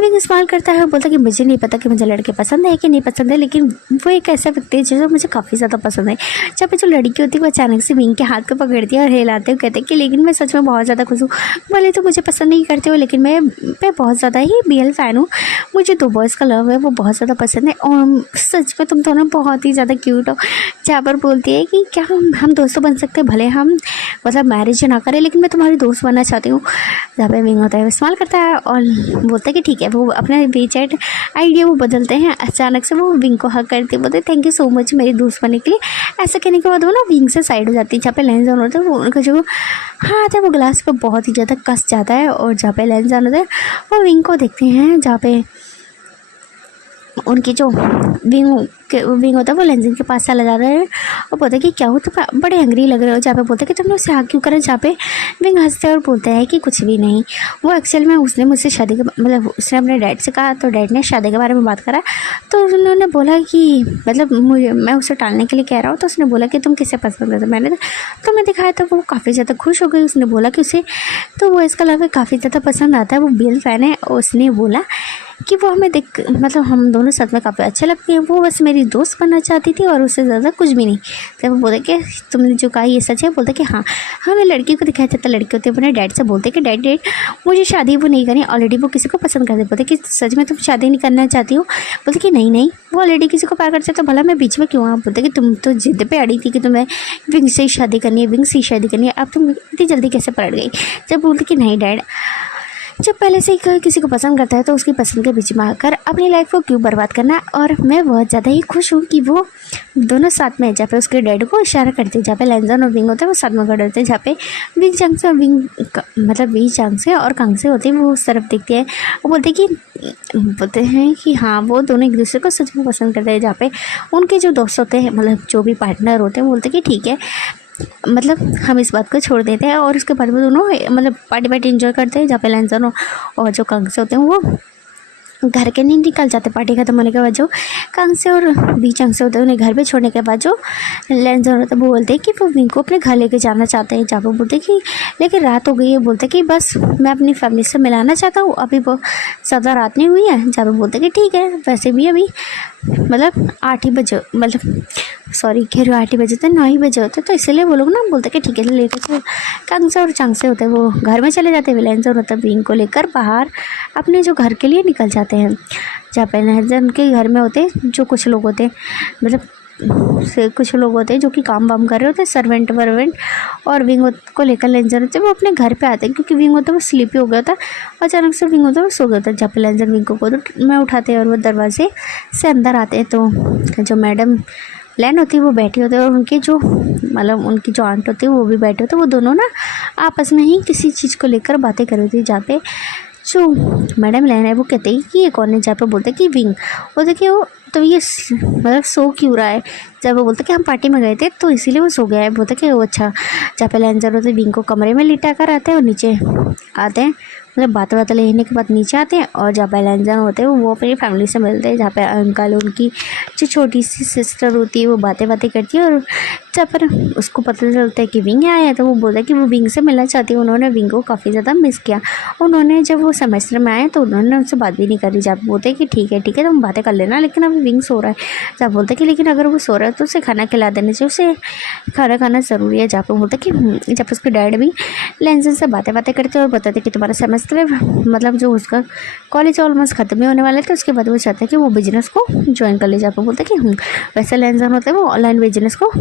विंग इस्तेमाल करता है बोलता कि मुझे नहीं पता कि मुझे लड़के पसंद है कि नहीं पसंद है, लेकिन वो एक ऐसा व्यक्ति है जो मुझे काफ़ी ज़्यादा पसंद है। जहाँ पे जो लड़की होती है वो अचानक से विंग के हाथ को पकड़ती है और हिलाते हुए कहते हैं कि लेकिन मैं सच में बहुत ज़्यादा खुश हूँ। भले तो मुझे पसंद नहीं करते हो लेकिन मैं बहुत ज़्यादा ही BL फ़ैन हूँ। मुझे 2 बॉयज़ का लव है वो बहुत ज़्यादा पसंद है और सच में तुम दोनों बहुत ही ज़्यादा क्यूट हो। जहाँ पर बोलती है कि क्या हम दोस्तों बन सकते हैं, भले हम मतलब मैरिज ना करें लेकिन मैं तुम्हारी दोस्त बनना चाहती हूँ। जहाँ पे विंग होता है इस्तेमाल करता है और बोलता है कि ठीक है। वो अपना WeChat आईडी वो बदलते हैं। अचानक से वो विंग को हक करते बोलते थैंक यू सो मच मेरी दोस्त बनने के लिए। ऐसा कहने के बाद वो ना विंग से साइड हो जाती है। जहाँ पे लेंस ऑन होता है वो उनका जो हाथ है वो ग्लास पर बहुत ही ज़्यादा कस जाता है और जहाँ पे लेंस ऑन होता है वो विंग को देखते हैं। जहाँ पे उनकी जो विंग होता है वो लेंजिंग के पास चला जाता है और बोलते हैं कि क्या हो तुम बड़े एंग्री लग रहे हो। जहाँ पे बोलते हैं कि तुमने उससे हाँ क्यों करा। जहाँ पे विंग हंसते हैं और बोलते हैं कि कुछ भी नहीं, वो एक्चुअल में उसने मुझसे शादी के मतलब उसने अपने डैड से कहा तो डैड ने शादी के बारे में बात करा तो उन्होंने बोला कि मतलब मैं उसे टालने के लिए कह रहा हूँ। तो उसने बोला कि तुम किसे पसंद करते हो। मैंने तो मैं दिखाया तो वो काफ़ी ज़्यादा खुश हो गई। उसने बोला कि उसे तो वो इसका लव काफ़ी ज़्यादा पसंद आता है, वो BL फ़ैन है। और उसने बोला कि वो हमें देख मतलब हम दोनों साथ में काफ़ी अच्छे लगते हैं, वो बस मेरी दोस्त बनना चाहती थी और उससे ज़्यादा कुछ भी नहीं। जब वो बोलते कि तुमने जो कहा ये सच है। बोलते कि हाँ हमें लड़की को दिखाया जाता है। लड़की होती है अपने डैड से बोलते कि डैड मुझे शादी वो नहीं करनी, ऑलरेडी वो किसी को पसंद करते। बोलते कि सच में तुम शादी नहीं करना चाहती हो। बोलते कि नहीं वो ऑलरेडी किसी को प्यार करते तो भला मैं बीच में क्यों आऊँ। बोलते कि तुम तो जिद पे अड़ी थी कि तुम्हें विंग से ही शादी करनी है, विंग से ही शादी करनी है, अब तुम इतनी जल्दी कैसे पलट गई। जब बोलते कि नहीं डैड, जब पहले से ही किसी को पसंद करता है तो उसकी पसंद के बीच में आकर अपनी लाइफ को क्यों बर्बाद करना। और मैं बहुत ज़्यादा ही खुश हूँ कि वो दोनों साथ में। जहाँ पे उसके डैड को इशारा करते हैं, जहाँ पे लेंजन और विंग होते हैं वो साथ में खड़े होते हैं। जहाँ पे विंग चांग से मतलब वी चांग से और कांग से होते हैं वो उस तरफ देखते हैं। वो बोलते हैं कि हाँ वो दोनों एक दूसरे को सच में पसंद करते हैं। जहाँ पे उनके जो दोस्त होते हैं मतलब जो भी पार्टनर होते हैं वो बोलते हैं कि ठीक है मतलब हम इस बात को छोड़ देते हैं। और उसके बाद वो दोनों मतलब पार्टी एंजॉय करते हैं। जहाँ पे लेंजन और जो कांग से होते हैं वो घर के नहीं निकल जाते। पार्टी खत्म होने के बाद जो कांग से और वी चांग से होते हैं उन्हें घर पे छोड़ने के बाद जो लेंजन होता है वो बोलते हैं कि वो विंग को अपने घर लेके जाना चाहते हैं। जहाँ पे बोलते हैं कि लेकिन रात हो गई है। बोलते कि बस मैं अपनी फैमिली से मिलाना चाहता हूँ, अभी वो ज़्यादा रात नहीं हुई है। जहाँ पे बोलते कि ठीक है वैसे भी अभी मतलब 8 ही बजे मतलब सॉरी कह रही हूँ 8 ही बजे थे 9 ही बजे होते तो इसलिए वो लोग ना बोलते कि ठीक है लेकर चलो। कांग से और चांग से होते हैं वो घर में चले जाते हैं। लेंजन होता है विंग को लेकर बाहर अपने जो घर के लिए निकल जाते हैं। जहाँ पे लेंजन के घर में होते हैं जो कुछ लोग होते हैं मतलब कुछ लोग होते हैं जो कि काम वाम कर रहे होते हैं सर्वेंट वर्वेंट। और विंग को लेकर लेंजन होते हैं वो अपने घर पे आते हैं क्योंकि विंग होता है वो स्लीपी हो गया था। अचानक से विंग होता है वो सो गया था। जब लेंजन विंग को मैं उठाते हैं और वो दरवाजे से अंदर आते हैं तो जो मैडम लैन होती है वो बैठी होती है और उनकी जो मतलब उनकी जो आंट होती है वो भी बैठे होते हैं। वो दोनों ना आपस में ही किसी चीज़ को लेकर बातें कर रही थी। जहाँ पे जो मैडम लैन है वो कहते हैं कि ये कौन है। जहाँ पे बोलते हैं कि विंग। वो देखिए वो तो ये मतलब सो क्यों रहा है। जब वो बोलता कि हम पार्टी में गए थे तो इसीलिए वो सो गया है। बोलता कि वो अच्छा। जहाँ पे लैंसर होते विंग को कमरे में लिटा कर आते हैं और नीचे आते हैं, मतलब बातें लेने के बाद नीचे आते हैं। और जहाँ पे लैंसर होते हैं वो अपनी फैमिली से मिलते हैं, जहाँ पे अंकल उनकी जो छोटी सी सिस्टर होती है वो बातें करती है। और जब पर उसको पता चलता है कि विंग आया है तो वो बोलता है कि वो विंग से मिलना चाहती है। उन्होंने विंग को काफ़ी ज़्यादा मिस किया। उन्होंने जब वो सेमेस्टर में आए तो उन्होंने उनसे बात भी नहीं करी। जब बोलते हैं कि ठीक है तुम बातें कर लेना, लेकिन अभी विंग सो रहा है। जब बोलते हैं कि लेकिन अगर वो सो रहा है तो उसे खाना खिला देना चाहिए, उसे खाना खाना ज़रूरी है। जहाँ पे बोलते हैं कि जब उसके डैड भी लैंसन से बातें करते और बताते कि तुम्हारा सेमेस्टर मतलब जो उसका कॉलेज ऑलमोस्ट ख़त्म ही होने वाला है, तो उसके बाद वो चाहता है कि वो बिजनेस को ज्वाइन कर ले। जहाँ पे बोलते हैं कि वैसे लैंसन होता है वो ऑनलाइन बिजनेस को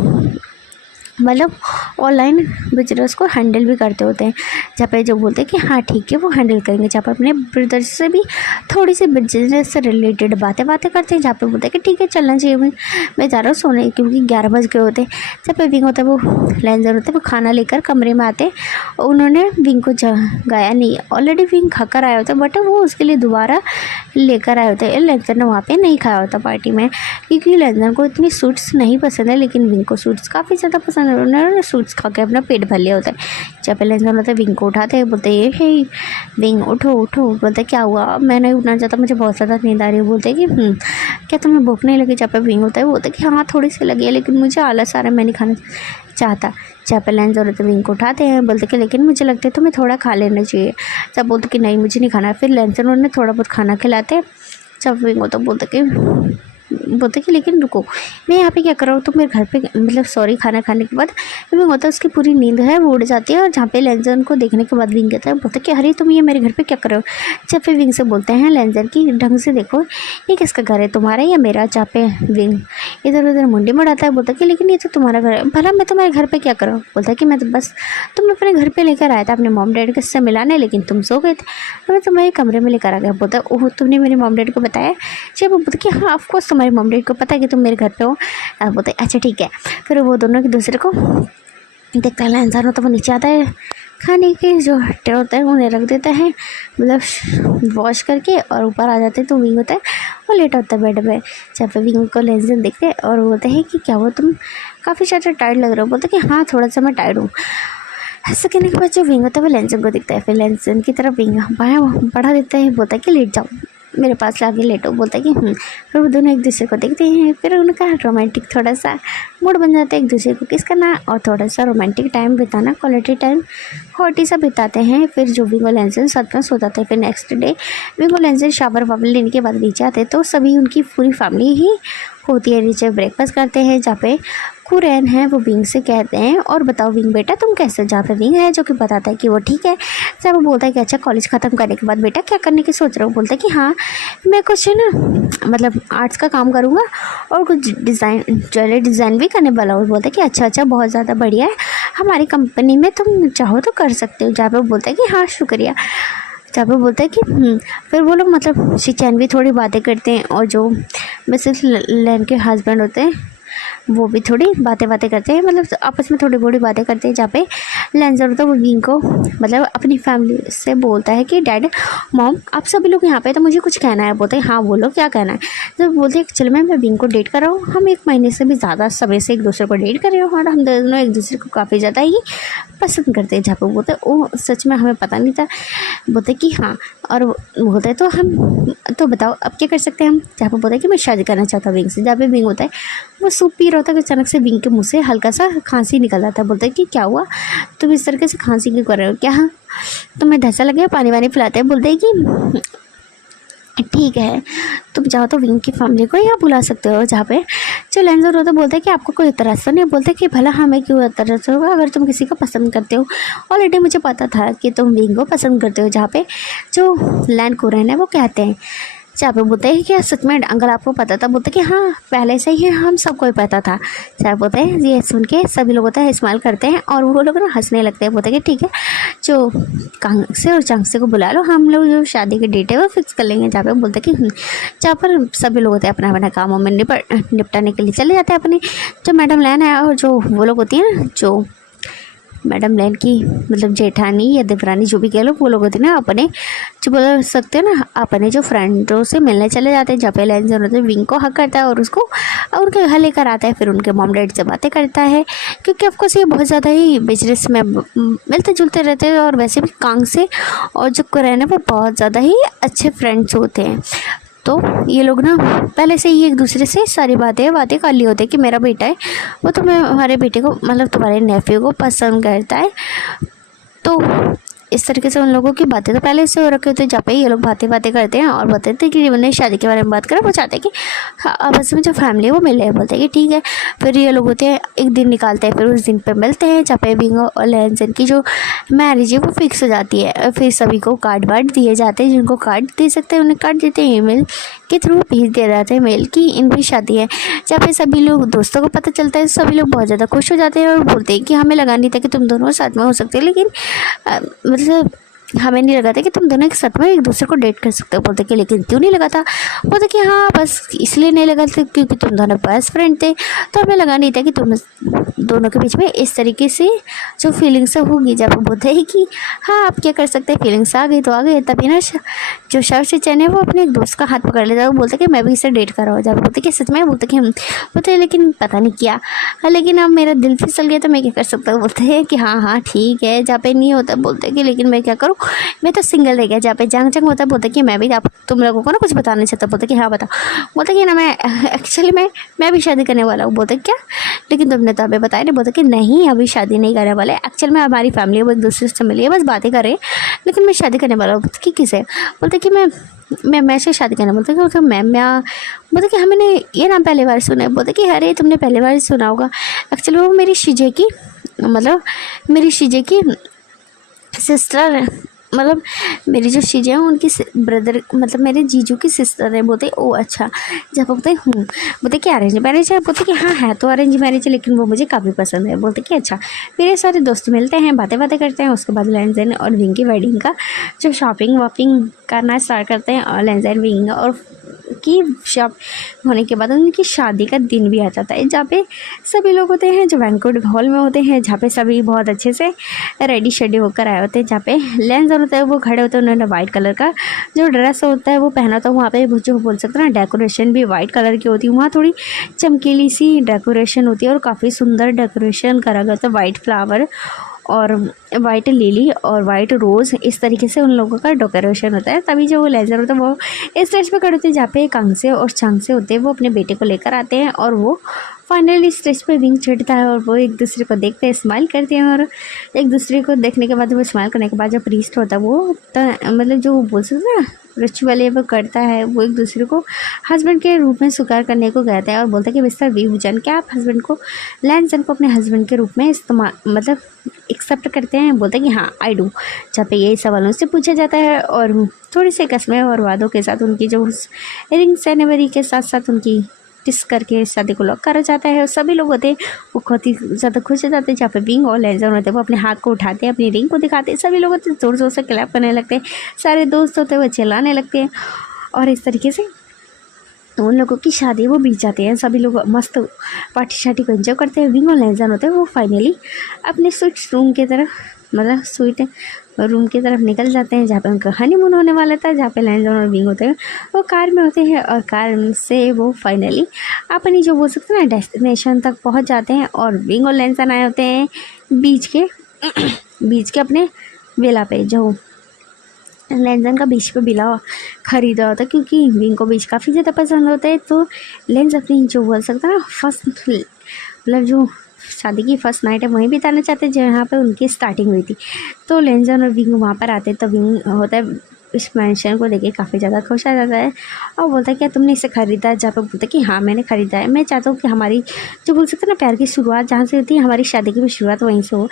मतलब ऑनलाइन बिजनेस को हैंडल भी करते होते हैं। जहाँ पे जो बोलते हैं कि हाँ ठीक है वो हैंडल करेंगे। जहाँ पर अपने ब्रदर से भी थोड़ी सी बिजनेस से रिलेटेड बातें करते हैं। जहाँ पे बोलते हैं कि ठीक है चलना चाहिए, मैं जा रहा हूँ सोने, क्योंकि 11 बज गए होते हैं। जब पे विंग होता है वो लैंसर होता है वो खाना लेकर कमरे में आते हैं। उन्होंने विंग को गाया नहीं, ऑलरेडी विंग खाकर आया होता है, बट वो उसके लिए दोबारा लेकर आए होते हैं। लैंसर ने वहाँ पे नहीं खाया होता पार्टी में, क्योंकि लैंसर को इतनी स्वीट्स नहीं पसंद है, लेकिन विंग को स्वीट्स काफ़ी ज़्यादा पसंद है। उन्होंने स्वीट्स खा के अपना पेट भर लिया होता है। जब पे लैंसर होता है विंग को उठाते हैं, बोलते हैं हे विंग उठो। बोलते हैं क्या हुआ, मैं नहीं उठना चाहता, मुझे बहुत ज़्यादा नींद आ रही है। बोलते हैं कि क्या तुम्हें भूख नहीं लगी। जब पे विंग होता है बोलते हैं कि हाँ थोड़ी सी लगी है, लेकिन मुझे आलस आ रहा है, मैं नहीं खाना चाहता। जहाँ पे लैंसर होते विंग को उठाते हैं, बोलते कि लेकिन मुझे लगता है तुम्हें थोड़ा खा लेना चाहिए। जब बोलते कि नहीं मुझे नहीं खाना। फिर लैंसर उन्हें थोड़ा बहुत खाना खिलाते हैं। जब विंग होता बोलते कि लेकिन रुको, मैं यहाँ पे क्या कर रहा हूँ, तो मेरे घर पे मतलब सॉरी खाना खाने के बाद विंग होता है उसकी पूरी नींद है वो उड़ जाती है। और जहाँ पे लैंसर को देखने के बाद विंग कहता है, बोलते कि अरे तुम ये मेरे घर पे क्या कर रहे हो। जब फिर विंग से बोलते हैं लैंसर की ढंग से देखो ये किसका घर है, तुम्हारा या मेरा। जहाँ पे विंग इधर उधर मुंडी मुड़ाता है, बोलता कि लेकिन ये तो तुम्हारा घर है, भला मैं तुम्हारे घर पर क्या करूँ। बोलता है कि मैं तो बस तुम अपने घर पर लेकर आया था अपने मॉम डैड से मिलाने, लेकिन तुम सो गए थे तो मैं तुम्हारे कमरे में लेकर आ गया। बोलता है ओह तुमने मेरे मॉम डैड को बताया। जब वो बोलते कि हाँ ऑफकोर्स तुम्हारे मॉम डैड को पता है कि तुम मेरे घर पे हो। बोलते अच्छा ठीक है। फिर वो दोनों एक दूसरे को देखता है। लैंसर तो वो नीचे आता है, खाने के जो हट्टे होते हैं उन्हें रख देता है मतलब वॉश करके, और ऊपर आ जाते हैं। तो विंग होता है वो लेटा होता है बेड पे। जब पे विंग को लैंसर देखते हैं और बोलते हैं कि क्या हुआ तुम काफ़ी ज़्यादा टायर्ड लग रहे हो। बोलते कि हाँ थोड़ा सा मैं टायर्ड हूँ। ऐसा कहने के बाद जो विंग होता है वो लैंसर को दिखता है। फिर लैंसर की तरफ विंग बढ़ा देता है, बोलता है कि लेट जाओ मेरे पास लाके लेटो। बोलता है कि फिर वो दोनों एक दूसरे को देखते हैं। फिर उनका रोमांटिक थोड़ा सा मूड बन जाता है, एक दूसरे को किस करना और थोड़ा सा रोमांटिक टाइम बिताना, क्वालिटी टाइम हॉटी सा बिताते हैं। फिर जो विंग और लैंसर साथ में सो जाते हैं। फिर नेक्स्ट डे विंग और लैंसर शावर वावर लेने के बाद नीचे आते हैं तो सभी उनकी पूरी फैमिली ही होती है। नीचे ब्रेकफास्ट करते हैं। जहाँ पे कुरैन है वो विंग से कहते हैं और बताओ विंग बेटा तुम कैसे। जहाँ पे विंग है जो कि बताता है कि वो ठीक है। जब वो बोलता है कि अच्छा कॉलेज ख़त्म करने के बाद बेटा क्या करने की सोच रहा हूँ। बोलता है कि हाँ मैं कुछ है ना मतलब आर्ट्स का काम करूँगा और कुछ डिज़ाइन ज्वेलरी डिज़ाइन भी करने वाला हूँ। बोलता है कि अच्छा बहुत ज़्यादा बढ़िया है, हमारी कंपनी में तुम चाहो तो कर सकते हो। जहाँ पे बोलता है कि हाँ शुक्रिया। जहाँ पे बोलता है कि फिर वो लोग मतलब शिचैन भी थोड़ी बातें करते हैं और जो मिसेस लैन के हस्बैंड होते हैं वो भी थोड़ी बातें करते हैं, मतलब आपस में थोड़ी बड़ी बातें करते हैं। जहाँ पे लैंसर होता है वो विंग को मतलब अपनी फैमिली से बोलता है कि डैड मॉम आप सभी लोग यहाँ पे तो मुझे कुछ कहना है। बोलते हैं हाँ बोलो क्या कहना है। जब बोलते हैं चलो मैं विंग को डेट कर रहा हूँ, हम 1 महीने से भी ज़्यादा समय से एक दूसरे को डेट कर रहे हो और हम दोनों एक दूसरे को काफ़ी ज़्यादा ही पसंद करते हैं। जहाँ पे बोलते हैं ओ सच में हमें पता नहीं था। बोलते कि हाँ और बोलते हैं तो हम तो बताओ अब क्या कर सकते हैं हम। जहाँ पे बोलते हैं कि मैं शादी करना चाहता हूँ विंग से। जहाँ पे विंग होता है वो सूप पी रहा होता है, अचानक से विंग के मुँह से हल्का सा खांसी निकल जाता है। बोलते हैं कि क्या हुआ तुम इस तरीके से खांसी क्यों कर रहे हो, क्या तुम्हें धैसा लग गया, पानी वानी पिलाते हैं। बोलते हैं कि ठीक है तुम चाहो तो विंग की फैमिली को यहाँ बुला सकते हो। जहाँ पे जो लैंसर होता है बोलता है कि आपको कोई तरस नहीं। बोलते हैं कि भला हमें क्यों तरस होगा अगर तुम किसी को पसंद करते हो। ऑलरेडी मुझे पता था कि तुम विंग को पसंद करते हो। जहाँ पे जो लैन कुरैन है वो कहते हैं जहाँ पे बोलते हैं कि सच में अंकल आपको पता था। बोलते कि हाँ पहले से ही हम सबको ही पता था। जहाँ बोलते हैं ये सुन के सभी लोग होता है स्माइल करते हैं और वो लोग ना हंसने लगते हैं। बोलते हैं कि ठीक है जो कांगसे और चांगसे को बुला लो, हम लोग जो शादी की डेट है वो फिक्स कर लेंगे। जहाँ पे बोलते हैं कि जहाँ पर सभी लोग होते हैं अपना अपना कामों में निपटाने के लिए चले जाते हैं अपने। जो मैडम लैन है और जो वो लोग होती हैं जो मैडम लैन की मतलब जेठानी या देवरानी जो भी कह लो, वो लोग होते हैं ना अपने, जो बोल सकते हो ना, अपने जो फ्रेंडों से मिलने चले जाते हैं। जहाँ पे लैन होते हैं विंग को हक करता है और उसको और उनके घर लेकर आता है। फिर उनके मॉम डैड से बातें करता है, क्योंकि ऑफकोर्स ये बहुत ज़्यादा ही बिजनेस में मिलते जुलते रहते हैं और वैसे भी कांग से और जो कुरैन है वो बहुत ज़्यादा ही अच्छे फ्रेंड्स होते हैं। तो ये लोग ना पहले से ही एक दूसरे से सारी बातें कर ली होती है कि मेरा बेटा है वो तुम्हारे बेटे को मतलब तुम्हारे नेफ्यू को पसंद करता है। तो इस तरीके से उन लोगों की बातें तो पहले से हो रखी होती है। जहाँ पे ये लोग बातें करते हैं और बताते हैं कि उन्हें शादी के बारे में बात करें। वो चाहते हैं कि हाँ आपस में जो फैमिली है वो मिले, बोलते हैं कि ठीक है। फिर ये लोग होते हैं एक दिन निकालते हैं, फिर उस दिन पे मिलते हैं जहाँ पे विंग और लैंसन की जो मैरिज है वो फिक्स हो जाती है। फिर सभी को कार्ड वार्ड दिए जाते हैं, जिनको कार्ड दे सकते हैं उन्हें कार्ड देते हैं, ईमेल के थ्रू भेज दिया जाता है मेल की इनकी शादी है। जहाँ पे सभी लोग दोस्तों को पता चलता है, सभी लोग बहुत ज़्यादा खुश हो जाते हैं और बोलते हैं कि हमें लगा नहीं था कि तुम दोनों साथ में हो सकते हैं, लेकिन मतलब हमें नहीं लगा था कि तुम दोनों एक साथ में एक दूसरे को डेट कर सकते हो। बोलते कि लेकिन क्यों नहीं लगा था? बोलते कि हाँ बस इसलिए नहीं लगा था क्योंकि तुम दोनों बेस्ट फ्रेंड थे, तो हमें लगा नहीं था कि तुम दोनों के बीच में इस तरीके से जो फीलिंग्स होगी। जब बोलते हैं कि हाँ आप क्या कर सकते हैं, फीलिंग्स आ गई तो आ गई। तभी ना जो शव से चैन है वो अपने एक दोस्त का हाथ पकड़ लेता है, वो बोलते कि मैं भी इसे डेट कर रहा हूँ। जब बोलते कि सच में? बोलते कि हम बोलते लेकिन पता नहीं क्या, लेकिन अब मेरा दिल फिसल गया तो मैं क्या कर सकता हूँ। बोलते हैं कि हाँ ठीक है। जहाँ पे नहीं होता बोलते कि लेकिन मैं क्या करूँ, मैं तो सिंगल रह गया। जहाँ पे जंग जंग होता है बोलते कि मैं भी आप तुम लोगों को ना कुछ बताना नहीं चाहता। बोलते कि हाँ बता। बोलते कि ना मैं एक्चुअली मैं भी शादी करने वाला हूँ। बोलते क्या, लेकिन तुमने तो अभी बताया नहीं। बोलते कि नहीं अभी शादी नहीं करने वाले, एक्चुअल में हमारी फैमिली वो एक दूसरे से मिली है, बस बातें कर रहे हैं, लेकिन मैं शादी करने वाला हूँ। कि किसे? बोलते कि मैं से शादी करना। बोलते कि मैम बोलते कि मैंने ये नाम पहली बार सुना है। बोलते कि अरे तुमने पहली बार सुना होगा, एक्चुअली वो मेरी शीजे की सिस्टर है, मतलब मेरी जो शीजे है उनकी ब्रदर मतलब मेरे जीजू की सिस्टर है। बोलते ओ अच्छा। जब बोलते बोलते कि अरेंज मैरिज है। बोलते कि हाँ है तो अरेंज मैरिज है, लेकिन वो मुझे काफ़ी पसंद है। बोलते कि अच्छा। मेरे सारे दोस्त मिलते हैं, बातें करते हैं। उसके बाद लैंसन और विंग की वेडिंग का जो शॉपिंग वॉपिंग करना स्टार्ट करते हैं। और लैंसन विंग और की शॉप होने के बाद उनकी शादी का दिन भी आ जाता है, जहाँ पे सभी लोग होते हैं जो बैंक्वेट हॉल में होते हैं, जहाँ पे सभी बहुत अच्छे से रेडी शेडी होकर आए होते हैं। जहाँ पे लैंसन होता है वो खड़े होते हैं, उन्होंने वाइट कलर का जो ड्रेस होता है वो पहना था। वहाँ पे जो बोल सकते हैं ना डेकोरेशन भी वाइट कलर की होती है, वहाँ थोड़ी चमकीली सी डेकोरेशन होती है और काफ़ी सुंदर डेकोरेशन करा गया था। वाइट फ्लावर और वाइट लिली और वाइट रोज़, इस तरीके से उन लोगों का डेकोरेशन होता है। तभी जो वो लेज़र होता है वो इस स्टेज पे खड़े होते हैं जहाँ पे कांगसे और चांगसे होते हैं, वो अपने बेटे को लेकर आते हैं। और वो फाइनली स्टेज पे विंग चढ़ता है और वो एक दूसरे को देखते हैं, स्माइल करते हैं। और एक दूसरे को देखने के बाद वो स्माइल करने के बाद जो प्रीस्ट होता है वो मतलब जो बोल सकते हैं ना रिचुअल है वो करता है। वो एक दूसरे को हस्बैंड के रूप में स्वीकार करने को कहता है और बोलता है कि मिस्टर वीवूजन, क्या आप हस्बैंड को लैंसन को अपने हस्बैंड के रूप में इस्तेमाल मतलब एक्सेप्ट करते हैं? बोलते हैं कि हाँ आई डू। जहाँ पे यही सवालों से पूछा जाता है और थोड़ी से कस्में और वादों के साथ उनकी जो रिंग सेरेमनी के साथ साथ उनकी किस करके शादी को लॉक करा जाता है। और सभी लोग होते हैं वो बहुत ही ज़्यादा खुश हो जाते हैं। जहाँ पे विंग और लैंसन होते हैं वो अपने हाथ को उठाते हैं, अपनी रिंग को दिखाते हैं। सभी लोग होते हैं ज़ोर ज़ोर से क्लैप करने लगते हैं, सारे दोस्त होते हैं वो चिल्लाने लगते हैं। और इस तरीके से उन लोगों की शादी वो बीत जाती है। सभी लोग मस्त पार्टी शार्टी को एंजॉय करते हैं। विंग और लैंसन होते हैं वो फाइनली अपने स्वीट रूम की तरफ मतलब स्वीट रूम की तरफ निकल जाते हैं, जहाँ पे उनका हनीमून होने वाला था। जहाँ पे लैंसन और विंग होते हैं वो कार में होते हैं और कार से वो फाइनली अपनी जो बोल सकते हैं ना डेस्टिनेशन तक पहुँच जाते हैं। और विंग और लैंसन आए होते हैं बीच के अपने विला पे, जो लैंसन का बीच पे विला खरीदा होता है क्योंकि विंग को बीच काफ़ी ज़्यादा पसंद होता है। तो लेंस अपनी जो बोल सकता है ना फर्स्ट मतलब जो शादी की फर्स्ट नाइट है वहीं बिताना चाहते हैं जहाँ पे उनकी स्टार्टिंग हुई थी। तो लैंसन और विंग वहाँ पर आते हैं तो विंग होता है इस मैंशन को देखे काफ़ी ज़्यादा खुश आ जाता है और बोलता है क्या तुमने इसे ख़रीदा है? जहाँ पे बोलता है कि हाँ मैंने ख़रीदा है, मैं चाहता हूँ कि हमारी जो बोल सकते हैं ना प्यार की शुरुआत जहाँ से होती है हमारी शादी की भी शुरुआत वहीं से हो।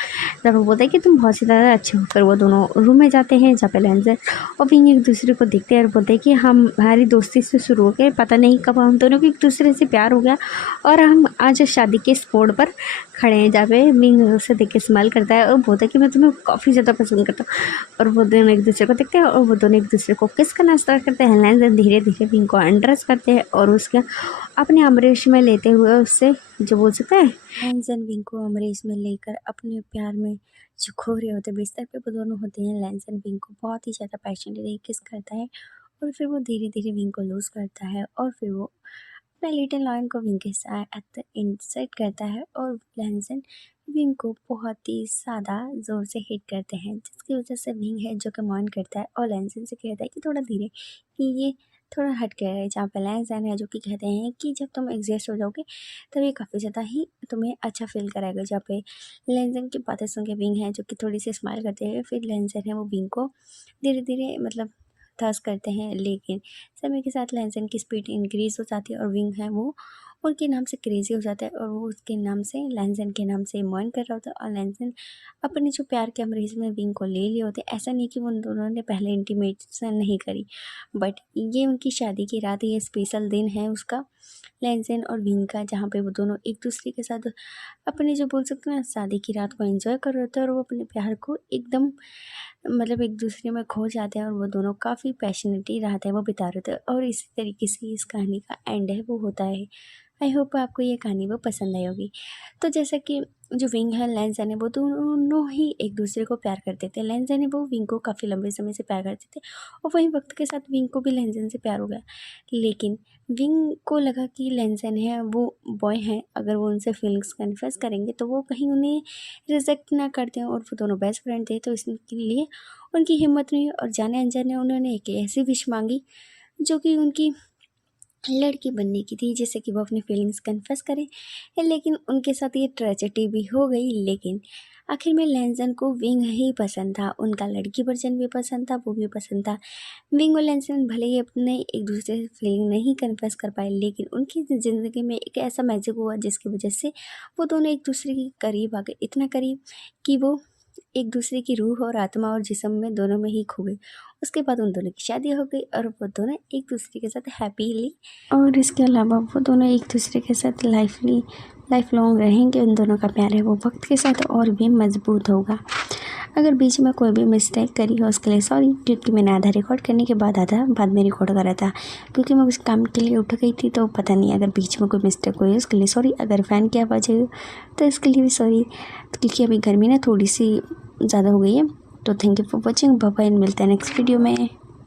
जब वो बोलता है कि तुम बहुत ही ज़्यादा अच्छे हो। फिर वो दोनों रूम में जाते हैं जहाँ पे लैंसन और विंग एक दूसरे को देखते हैं और बोलते हैं कि हमारी दोस्ती से शुरू हो गए, पता नहीं कब हम दोनों को एक दूसरे से प्यार हो गया और हम आज शादी के स्पॉट पर खड़े हैं। जहाँ पे विंग उसे देख के स्माइल करता है और बोलता है कि मैं तुम्हें काफ़ी ज़्यादा पसंद करता हूँ। और वो दोनों एक दूसरे को देखते हैं और वो दोनों दोनों एक दूसरे को किस करना स्टार्ट करते हैं। लैंसन धीरे धीरे विंग को अंडरस करते हैं और उसके अपने अमरीश में लेते हुए उससे जो बोल सकते हैं, लैंसन विंग को अमरीश में लेकर अपने प्यार में जो खो रहे होते बिस्तर पे वो दोनों होते हैं। लैंसन विंग को बहुत ही ज़्यादा पैशनेटली किस करता है और फिर वो धीरे धीरे विंग को लूज़ करता है और फिर वो अपना लिटिल लॉयन को विंग के साथ एट द इंटरसेक्ट करता है और लैंसन विंग को बहुत ही ज़्यादा ज़ोर से हिट करते हैं, जिसकी वजह से विंग है जो कमांड करता है और लैंसन से कहता है कि थोड़ा धीरे, कि ये थोड़ा हट कर है। जहाँ पे लैंसन है जो कि कहते हैं कि जब तुम एग्जॉस्ट हो जाओगे तब ये काफ़ी ज़्यादा ही तुम्हें अच्छा फील कराएगा। जहाँ पे लैंसन की बातें सुन के विंग है जो कि थोड़ी सी स्माइल करते हैं। फिर लैंसन है वो विंग को धीरे धीरे मतलब थ्रस करते हैं, लेकिन समय के साथ लैंसन की स्पीड इंक्रीज हो जाती है और विंग है वो उनके नाम से क्रेजी हो जाता है और वो उसके नाम से लैंसन के नाम से मॉइन कर रहा होता है। और लैंसन अपने जो प्यार के अमरीज में विंग को ले लिए होते। ऐसा नहीं कि वो दोनों ने पहले इंटीमेशन नहीं करी, बट ये उनकी शादी की रात, ये स्पेशल दिन है उसका लैंसन और विंग का, जहाँ पे वो दोनों एक दूसरे के साथ अपने जो बोल सकते हैं ना शादी की रात को एंजॉय कर रहे होते हैं और वो अपने प्यार को एकदम मतलब एक दूसरे में खो जाते हैं और वो दोनों काफ़ी पैशनेटली रहते हैं वो बिता रहे थे। और इसी तरीके से इस कहानी का एंड है वो होता है। आई होप आपको ये कहानी वो पसंद आई होगी। तो जैसा कि जो विंग है लैंसन है वो दोनों ही एक दूसरे को प्यार करते थे। लैंसन है वो विंग को काफ़ी लंबे समय से प्यार करते थे और वहीं वक्त के साथ विंग को भी लैंसन से प्यार हो गया, लेकिन विंग को लगा कि लैंसन है वो बॉय हैं, अगर वो उनसे फीलिंग्स कन्फेस करेंगे तो वो कहीं उन्हें रिजेक्ट ना कर दें, और वो दोनों बेस्ट फ्रेंड थे तो इसके लिए उनकी हिम्मत नहीं और जाने अनजाने उन्होंने एक ऐसी विश मांगी जो कि उनकी लड़की बनने की थी, जिससे कि वो अपनी फीलिंग्स कन्फेस करें। लेकिन उनके साथ ये ट्रेजेडी भी हो गई, लेकिन आखिर में लैंसन को विंग ही पसंद था, उनका लड़की वर्जन भी पसंद था, वो भी पसंद था। विंग और लैंसन भले ही अपने एक दूसरे से फीलिंग नहीं कन्फेस कर पाए, लेकिन उनकी ज़िंदगी में एक ऐसा मैजिक हुआ जिसकी वजह से वो दोनों एक दूसरे के करीब आ गए, इतना करीब कि वो एक दूसरे की रूह और आत्मा और जिस्म में दोनों में ही खो गए। उसके बाद उन दोनों की शादी हो गई और वो दोनों एक दूसरे के साथ हैप्पीली, और इसके अलावा वो दोनों एक दूसरे के साथ लाइफ लॉन्ग रहेंगे। उन दोनों का प्यार है वो वक्त के साथ और भी मजबूत होगा। अगर बीच में कोई भी मिस्टेक करी हो उसके लिए सॉरी, क्योंकि मैंने आधा रिकॉर्ड करने के बाद बाद में रिकॉर्ड करा था, क्योंकि मैं उस काम के लिए उठ गई थी तो पता नहीं, अगर बीच में कोई मिस्टेक हुई उसके लिए सॉरी। अगर फ़ैन की आवाज़ आई तो इसके लिए भी सॉरी, क्योंकि अभी गर्मी ना थोड़ी सी ज़्यादा हो गई है। तो thank you for watching, bye bye, मिलते हैं नेक्स्ट वीडियो में।